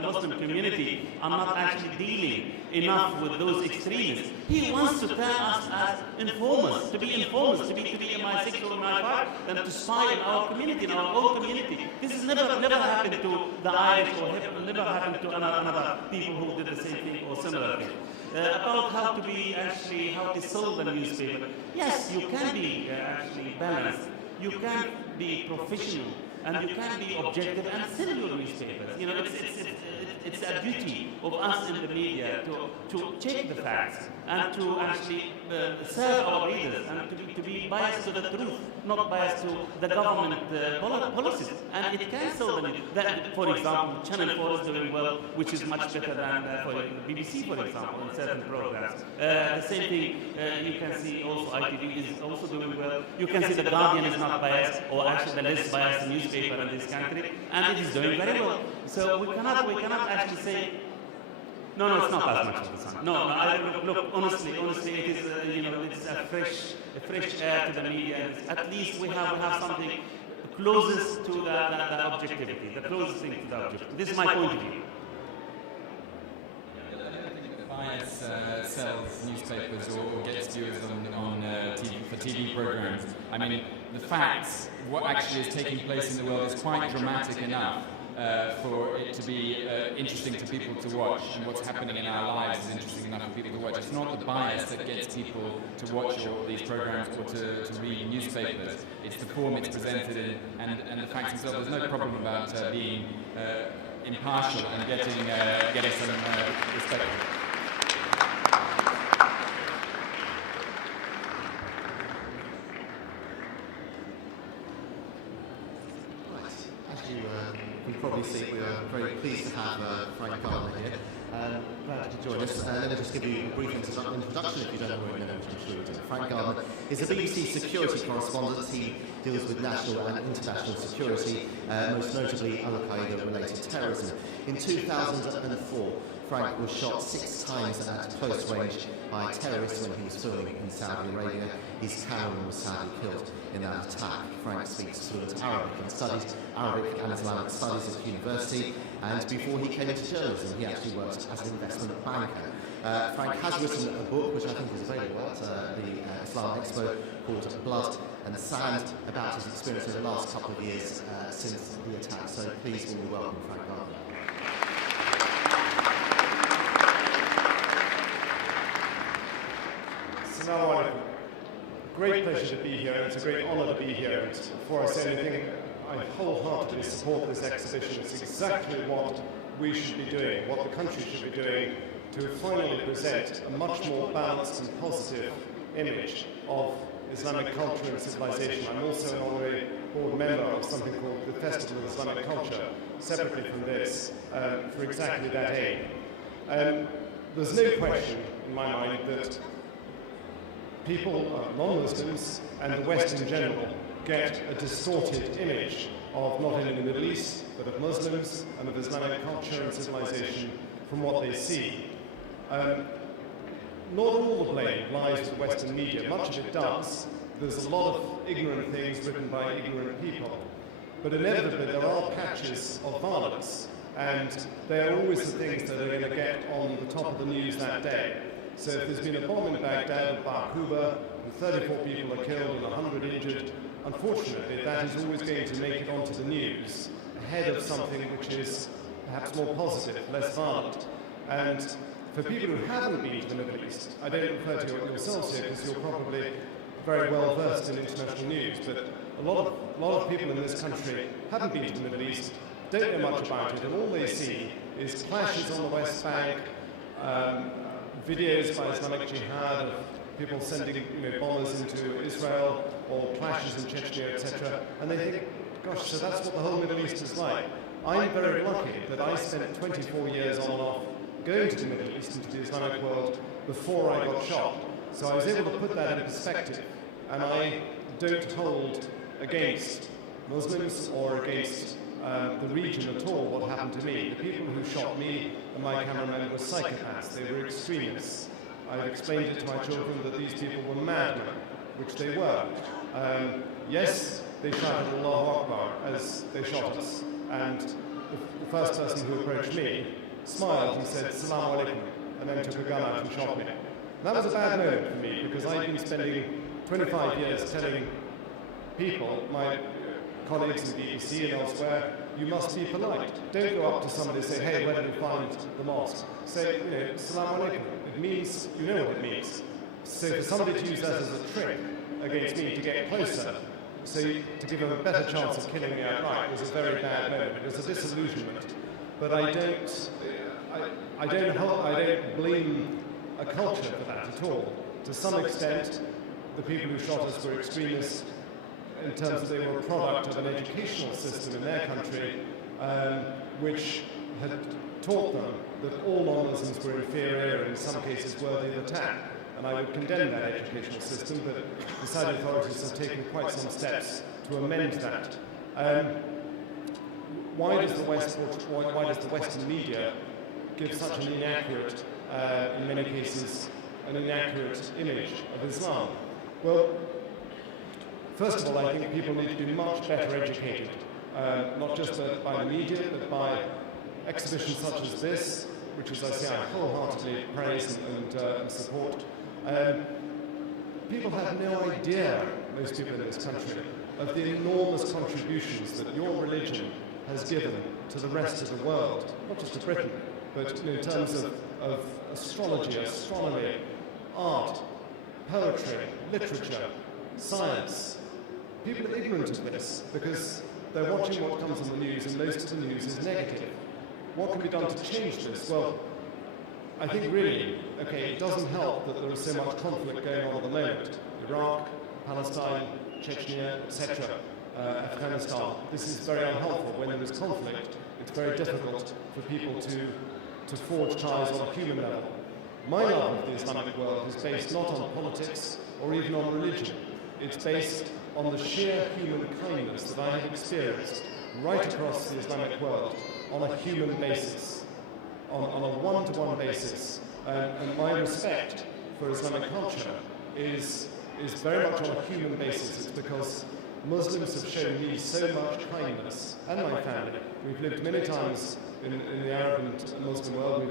Muslim community are not actually dealing enough with those extremists, he wants to turn us as informers, to be MI6 or MI5, and to spy in our community, in our own community. This has never happened to the Irish, or never happened to another people who did the same thing or similar thing. About how to solve the newspaper. Yes, you can be actually balanced. You can be professional, and you can be objective and sell your newspapers. It's a duty of us in the media to check the facts and to actually serve our readers and to be biased to the truth, not biased to the government policies. And it can solve that. For example, Channel 4 is doing well, which is much better than for BBC, for example, in certain programs. The same thing you can see also ITV is also doing well. You can see The Guardian is not biased, or actually the less biased newspaper in this country, and it is doing very well. So we cannot actually say, no, it's not as much of the sun. Look, honestly, it is, it's a fresh air to the media. And at least we have something closest to the objectivity, the closest thing to the objectivity. This is my point of view. Bias sells newspapers or gets viewers on TV, for TV programs. I mean, the facts, what actually is taking place in the world is quite dramatic enough for it to be interesting to people to watch, and what's happening in our lives is interesting enough for people to watch. It's not the bias that gets people to watch all these programs or to read newspapers. It's the form it's presented in and the facts themselves. There's no problem about being impartial and getting some respect. You probably see we are very pleased to have Frank Gardner here. Glad to join us. Let me just give you a brief introduction if you don't already know what I'm sure you do. Frank Gardner is a BBC security correspondent. He deals with national and international security, most notably Al-Qaeda related terrorism. In 2004, Frank was shot 6 times at close range by terrorists when he was filming in Saudi Arabia. His cameraman was sadly killed in that attack. Frank speaks fluent Arabic and studied Arabic and Islamic studies at university, and before he came into journalism, he actually worked as an investment banker. Frank has written a book, which I think is available at the Islam Expo, called Blood and Sand, about his experience in the last couple of years since the attack. So please warmly welcome Frank Gardner. Assalamu alaikum. Great pleasure to be here, and it's a great honour to be here. And before I say anything, I wholeheartedly support this exhibition. It's exactly what we should be doing, what the country should be doing, to finally present a much more balanced and positive image of Islamic culture and civilization. I'm also an honorary board member of something called the Festival of Islamic Culture, separately from this, for exactly that aim. There's no question in my mind that people, non-Muslims, and the West in general, get a distorted image of not only the Middle East, but of Muslims and of Islamic culture and civilization from what they see. Not all the blame lies with Western media. Much of it does. There's a lot of ignorant things written by ignorant people. But inevitably there are patches of violence, and they are always the things that are going to get on the top of the news that day. So if there's been a bomb in Baghdad or Baquba, and 34 people are killed and 100 injured, unfortunately that is always going to make it onto the news ahead of something which is perhaps more positive, less violent. And for people who haven't been to the Middle East, I don't refer to yourselves here because you're probably very well versed in international news, but a lot of people in this country haven't been to the Middle East, don't know much about it, and all they see is clashes on the West Bank, videos by Islamic Jihad of people sending bombers into Israel, or clashes in Chechnya, etc. And they think, gosh, so that's what the whole Middle East is like. I'm very lucky that I spent 24 years on and off going to the Middle East, into the Islamic world, before I got shot. So I was able to put that in perspective, and I don't hold against Muslims or against the region at all what happened to me. The people who shot me and my cameraman were psychopaths. They were extremists. I've explained it to my children that these people were madmen, which they were. Yes, they shouted Allahu Akbar as they shot us, and the first person who approached me smiled and said Salaam alaikum, and then took a gun out and shot me. That was a bad moment for me, because I've been spending 25 years telling people, my colleagues in the BBC and elsewhere, you must be polite. Don't go up to somebody and say, hey, where did you find the mosque? Say, Salaam alaikum. It means, you know what it means. So for somebody to use that as a trick against me to get closer, so to give them a better chance of killing me outright, was a very bad moment. It was a disillusionment. But I don't blame a culture for that at all. To some extent, the people who shot us were extremists in terms of they were a product of an educational system in their country which had taught them that all non-Muslims were inferior and in some cases worthy of attack. And I would condemn that educational system, but the Saudi authorities have taken quite some steps to amend that. Why does the Western media give such an inaccurate, in many cases, an inaccurate image of Islam? Well, first of all, I think people need to be much better educated, not just by the media, but by exhibitions such as this, which, as I say, I wholeheartedly praise and support. People have no idea, most people in this country, of the enormous contributions that your religion has given to the rest of the world, not just to Britain, but in terms of astrology, astronomy, art, poetry, literature, science. People are ignorant of this because they're watching what comes on the news, and most of the news is negative. What can be done to change this? Well, I think really, it doesn't help that there is so much conflict going on at the moment. Iraq, Palestine, Chechnya, etc., Afghanistan. This is very unhelpful. When there is conflict, it's very difficult for people to forge ties on a human level. My love of the Islamic world is based not on politics or even on religion. It's based on the sheer human kindness that I have experienced right across the Islamic world on a human basis, on a one-to-one basis. And my respect for Islamic culture is very much on a human basis. It's because Muslims have shown me so much kindness, and my family. We've lived many times in the Arab and Muslim world.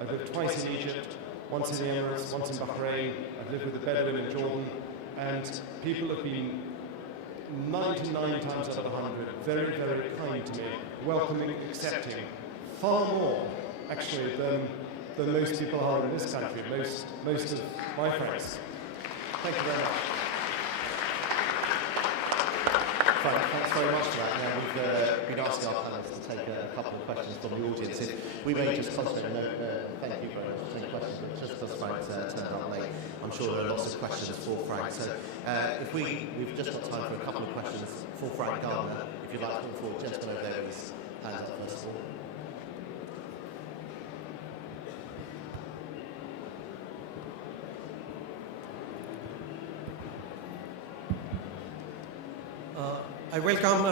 I've lived twice in Egypt, once in the Emirates, once in Bahrain. I've lived with the Bedouin in Jordan, and people have been 99 times out of 100 very, very kind to me, welcoming, accepting, far more actually than most people are in this country, most of my friends. Thank you very much. Thanks very much for that. Now, we've been asking our panelists to take a couple of questions from the audience. If we may just concentrate, thank you very much for taking questions, but just because Frank turned up late, I'm sure there are lots of questions for Frank. So if we've just got time for a couple of questions for Frank Gardner. If you'd like to come forward, gentleman over there with his hand up first of all. I welcome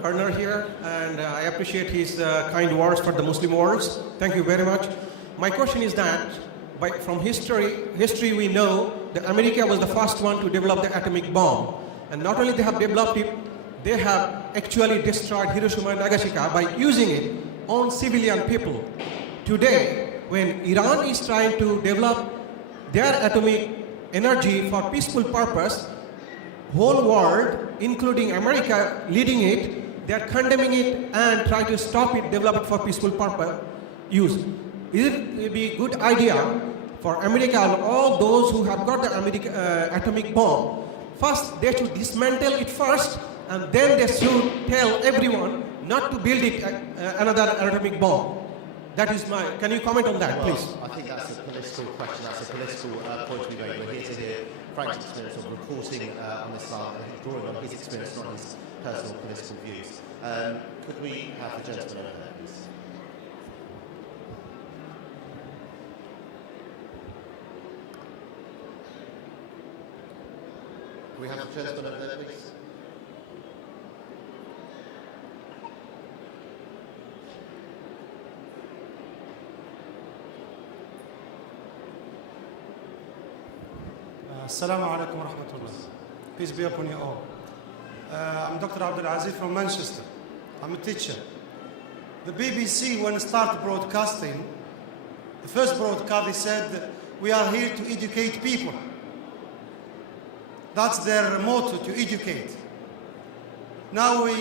Gardner here, and I appreciate his kind words for the Muslim world. Thank you very much. My question is that, from history we know that America was the first one to develop the atomic bomb. And not only they have developed it, they have actually destroyed Hiroshima and Nagasaki by using it on civilian people. Today, when Iran is trying to develop their atomic energy for peaceful purpose, whole world, including America leading it, they are condemning it and trying to stop it, develop it for peaceful purpose use. Is it be a good idea for America and all those who have got the atomic bomb, first they should dismantle it first, and then they should tell everyone not to build it another atomic bomb? That is my. Can you comment on that, please? I think that's a political question. That's a political point to be made. We're here to hear Frank's experience of reporting on Islam, drawing on his experience, not his personal political views. Could we have the gentleman over there, please? Could we have the gentleman over there, please? Assalamu alaikum wa rahmatullah. Peace be upon you all. I'm Dr. Abdul Aziz from Manchester. I'm a teacher. The BBC, when it started broadcasting, the first broadcast, they said, we are here to educate people. That's their motto, to educate. Now,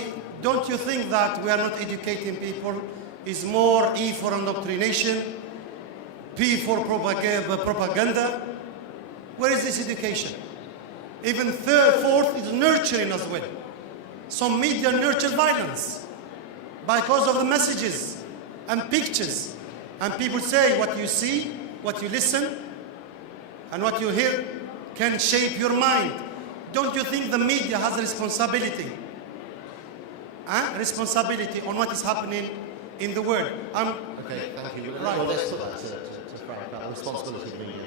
don't you think that we are not educating people? Is more E for indoctrination, P for propaganda? Where is this education? Even fourth is nurturing as well. Some media nurture violence because of the messages and pictures. And people say what you see, what you listen, and what you hear can shape your mind. Don't you think the media has a responsibility? Responsibility on what is happening in the world. Okay, thank you. Right. Well, let's put that to Frank, about the responsibility of the media.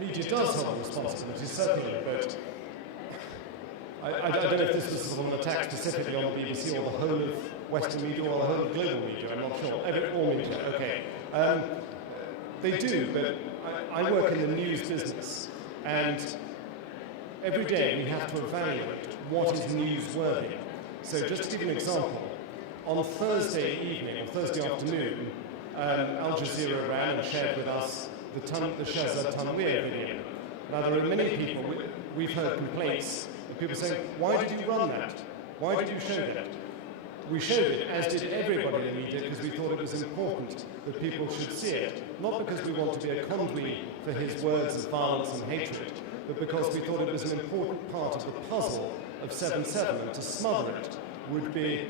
Media does have a responsibility, certainly, but I don't know if this was an attack specifically on the BBC or the whole of Western media or the whole of global media, I'm not sure. All media, okay. They do, but I work in the news business, and every day we have to evaluate what is newsworthy. So just to give you an example, on Thursday evening or Thursday afternoon, Al Jazeera ran and shared with us the Shahzad Tanweer video. Now there are many people, we've heard complaints of people saying, why did you run that? Why did you show that? We showed it, as did everybody in the media, because we thought it was important that people should see it. Not because we want to be a conduit for his words of violence and hatred, but because we thought it was an important part of the puzzle of 7/7, and to smother it would be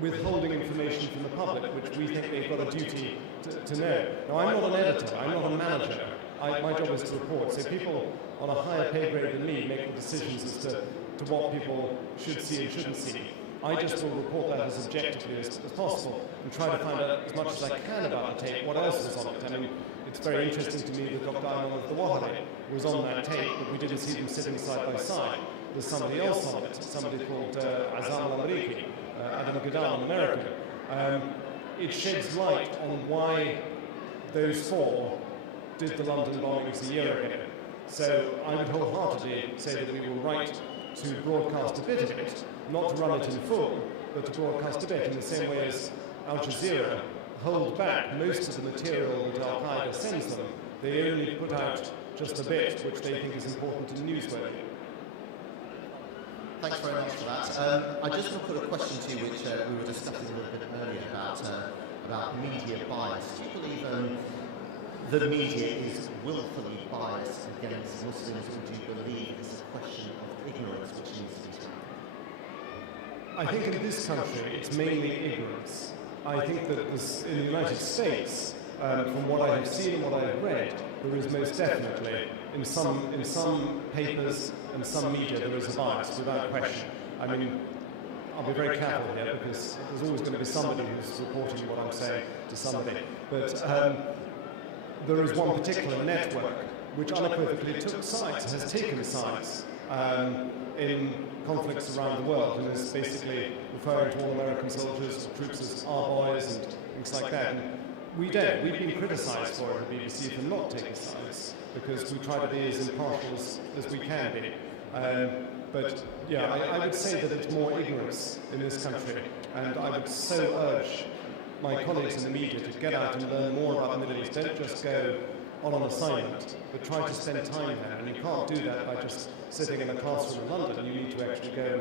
withholding information from the public, which we think they've got a duty to know. Now, I'm not an editor, I'm not a manager. My job is to report. So people on a higher pay grade than me make the decisions as to what people should see and shouldn't see. I just will report that as objectively as possible and try to find out as much as I can about the tape, what else was on it. I mean, it's very interesting to me that Dr. Ayman al-Zawahiri was on that tape, but we didn't see them sitting side by side. There's somebody else on it, somebody called Azam al-Ariki, Adam Gadal, an American. It sheds light on why those four did the London bombings a year ago. So I would wholeheartedly say that we were right to broadcast a bit of it, not to run it in full, but to broadcast a bit in the same way as Al Jazeera hold back most of the material that Al-Qaeda sends them. They only put out just a bit, which they think is important and newsworthy. Thanks very much for that. I just want to put a question to you, which we were discussing a little bit earlier about media bias. Do you believe the media is willfully biased against Muslims, or do you believe it's a question of ignorance which needs to be tackled? I think in this country it's mainly ignorance. I think that in the United States, from what I have seen and what I have read, there is most definitely, in some papers and some media, there is a bias, without question. I mean, I'll be very careful here because there's always going to be somebody who's reporting what I'm saying to somebody. But there is one particular network which unequivocally took sides, has taken sides in conflicts around the world, and is basically referring to all American soldiers, troops as our boys and things like that. And we've been criticised for it at the BBC for not taking sides, because we try to be as impartial as we can be. But yeah, I would say that it's more ignorance in this country, and I would so urge my colleagues in the media to get out and learn more about the Middle East. Don't just go on an assignment, but try to spend time there. And you can't do that by just sitting in a classroom in London. You need to actually go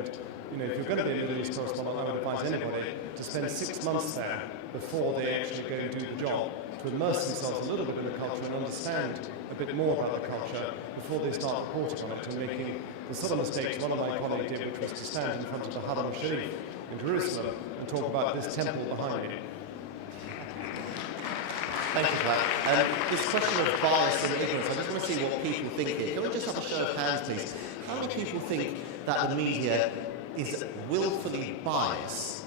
and, if you're going to be a Middle East correspondent, I would advise anybody to spend 6 months there before they actually go and do the job, to immerse themselves a little bit in the culture and understand a bit more about the culture before they start reporting on it and making the sort of mistakes one of my colleagues did, which was to stand in front of the Haram Sharif in Jerusalem and talk about this temple behind me. Thank you for that. This question of bias and ignorance, I just want to see what people think here. Can we just have a show of hands, please? How many people think that the media is willfully biased?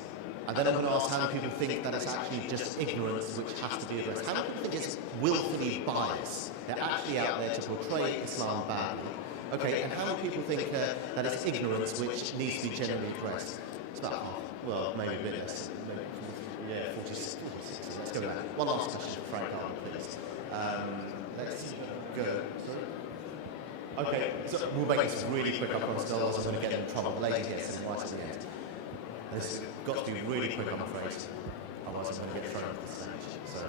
And then I'm going to ask how many people think that it's actually just ignorance which has to be addressed. How many people think it's willfully biased? They're actually out there to portray Islam badly. Okay, and how many people think that it's ignorance which needs to be generally addressed? It's about half. Well, maybe a bit less. Maybe 46. Let's go with that. One last question, Frank Arden, please. Let's go. Sorry? Okay, so we'll make this really quick. I promise, otherwise I'm going to get in trouble. The lady here sitting right at the end. This has got to be really quick, I'm afraid. Otherwise I'm going to get thrown off the stage. So.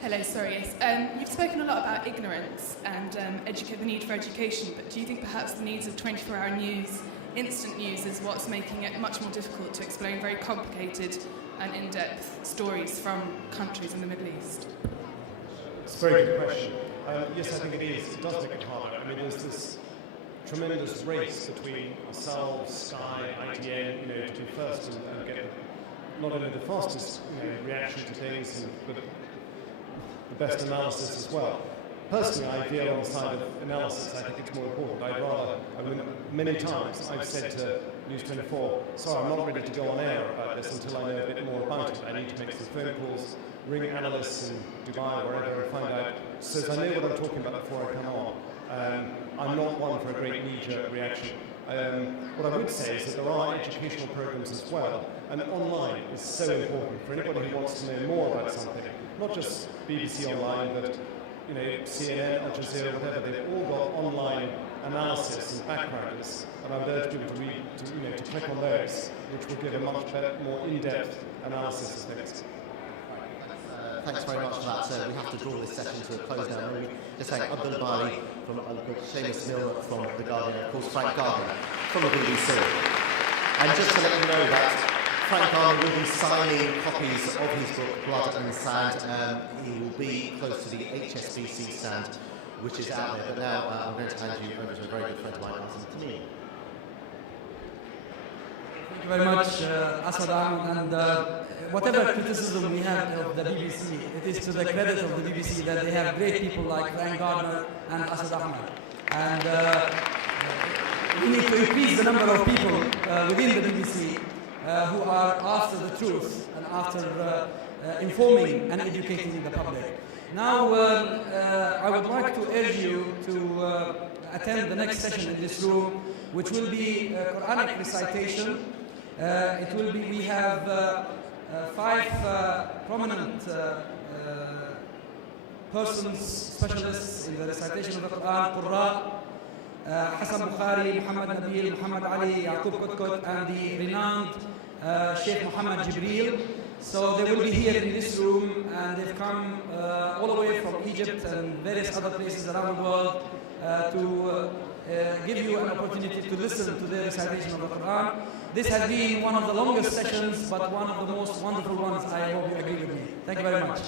Hello, sorry, yes. You've spoken a lot about ignorance and the need for education, but do you think perhaps the needs of 24-hour news, instant news, is what's making it much more difficult to explain very complicated and in-depth stories from countries in the Middle East? It's a very good question. Yes, I think it is. It does make it harder. I mean, there's this tremendous race between ourselves, Sky, ITN, to be first and get not only the fastest reaction to things, but the best analysis as well. Personally, I feel on the side of analysis. I think it's more important. Many times I've said to News 24, sorry, I'm not ready to go on air about this until I know a bit more about it. I need to make some phone calls, ring analysts in Dubai or wherever and find out, so as I know what I'm talking about before I come on. I'm not one for a great knee-jerk reaction. What I would say is that there are educational programs as well, and online is so important for anybody who wants to know more about something. Not just BBC Online, but CNN, Al Jazeera, whatever. They've all got online analysis and backgrounds, and I would urge people to read, to click on those, which will give a much better, more in-depth analysis of things. Thanks very much for that. So we have to draw this session to a close now. Maybe just saying Abdul Bari from Seamus Milner from The Guardian, of course Frank Gardner from the BBC. And just to let you know that Frank Gardner will be signing copies of his book Blood and Sand. He will be close to the HSBC stand, which is out there. But now I'm going to hand you over to a very good friend of mine, Asim Tamimi. Thank you very much, Asad Ahmed, and whatever criticism we have of the BBC, it is to the credit of the BBC that they have great people like Frank Gardner and Asad Ahmed. And we need to increase the number of people within the BBC who are after the truth and after informing and educating the public. Now, I would like to urge you to attend the next session in this room, which will be Quranic recitation. It will be, we have 5 prominent persons, specialists in the recitation of the Quran, Qurra, Hassan Bukhari, Muhammad Nabil, Muhammad Ali, Yaqub Kotkot, and the renowned Sheikh Muhammad Jibreel. So they will be here in this room, and they've come all the way from Egypt and various other places around the world to give you an opportunity to listen to the recitation of the Quran. This has been one of the longest sessions, but one of the most wonderful ones. I hope you agree with me. Thank you very much.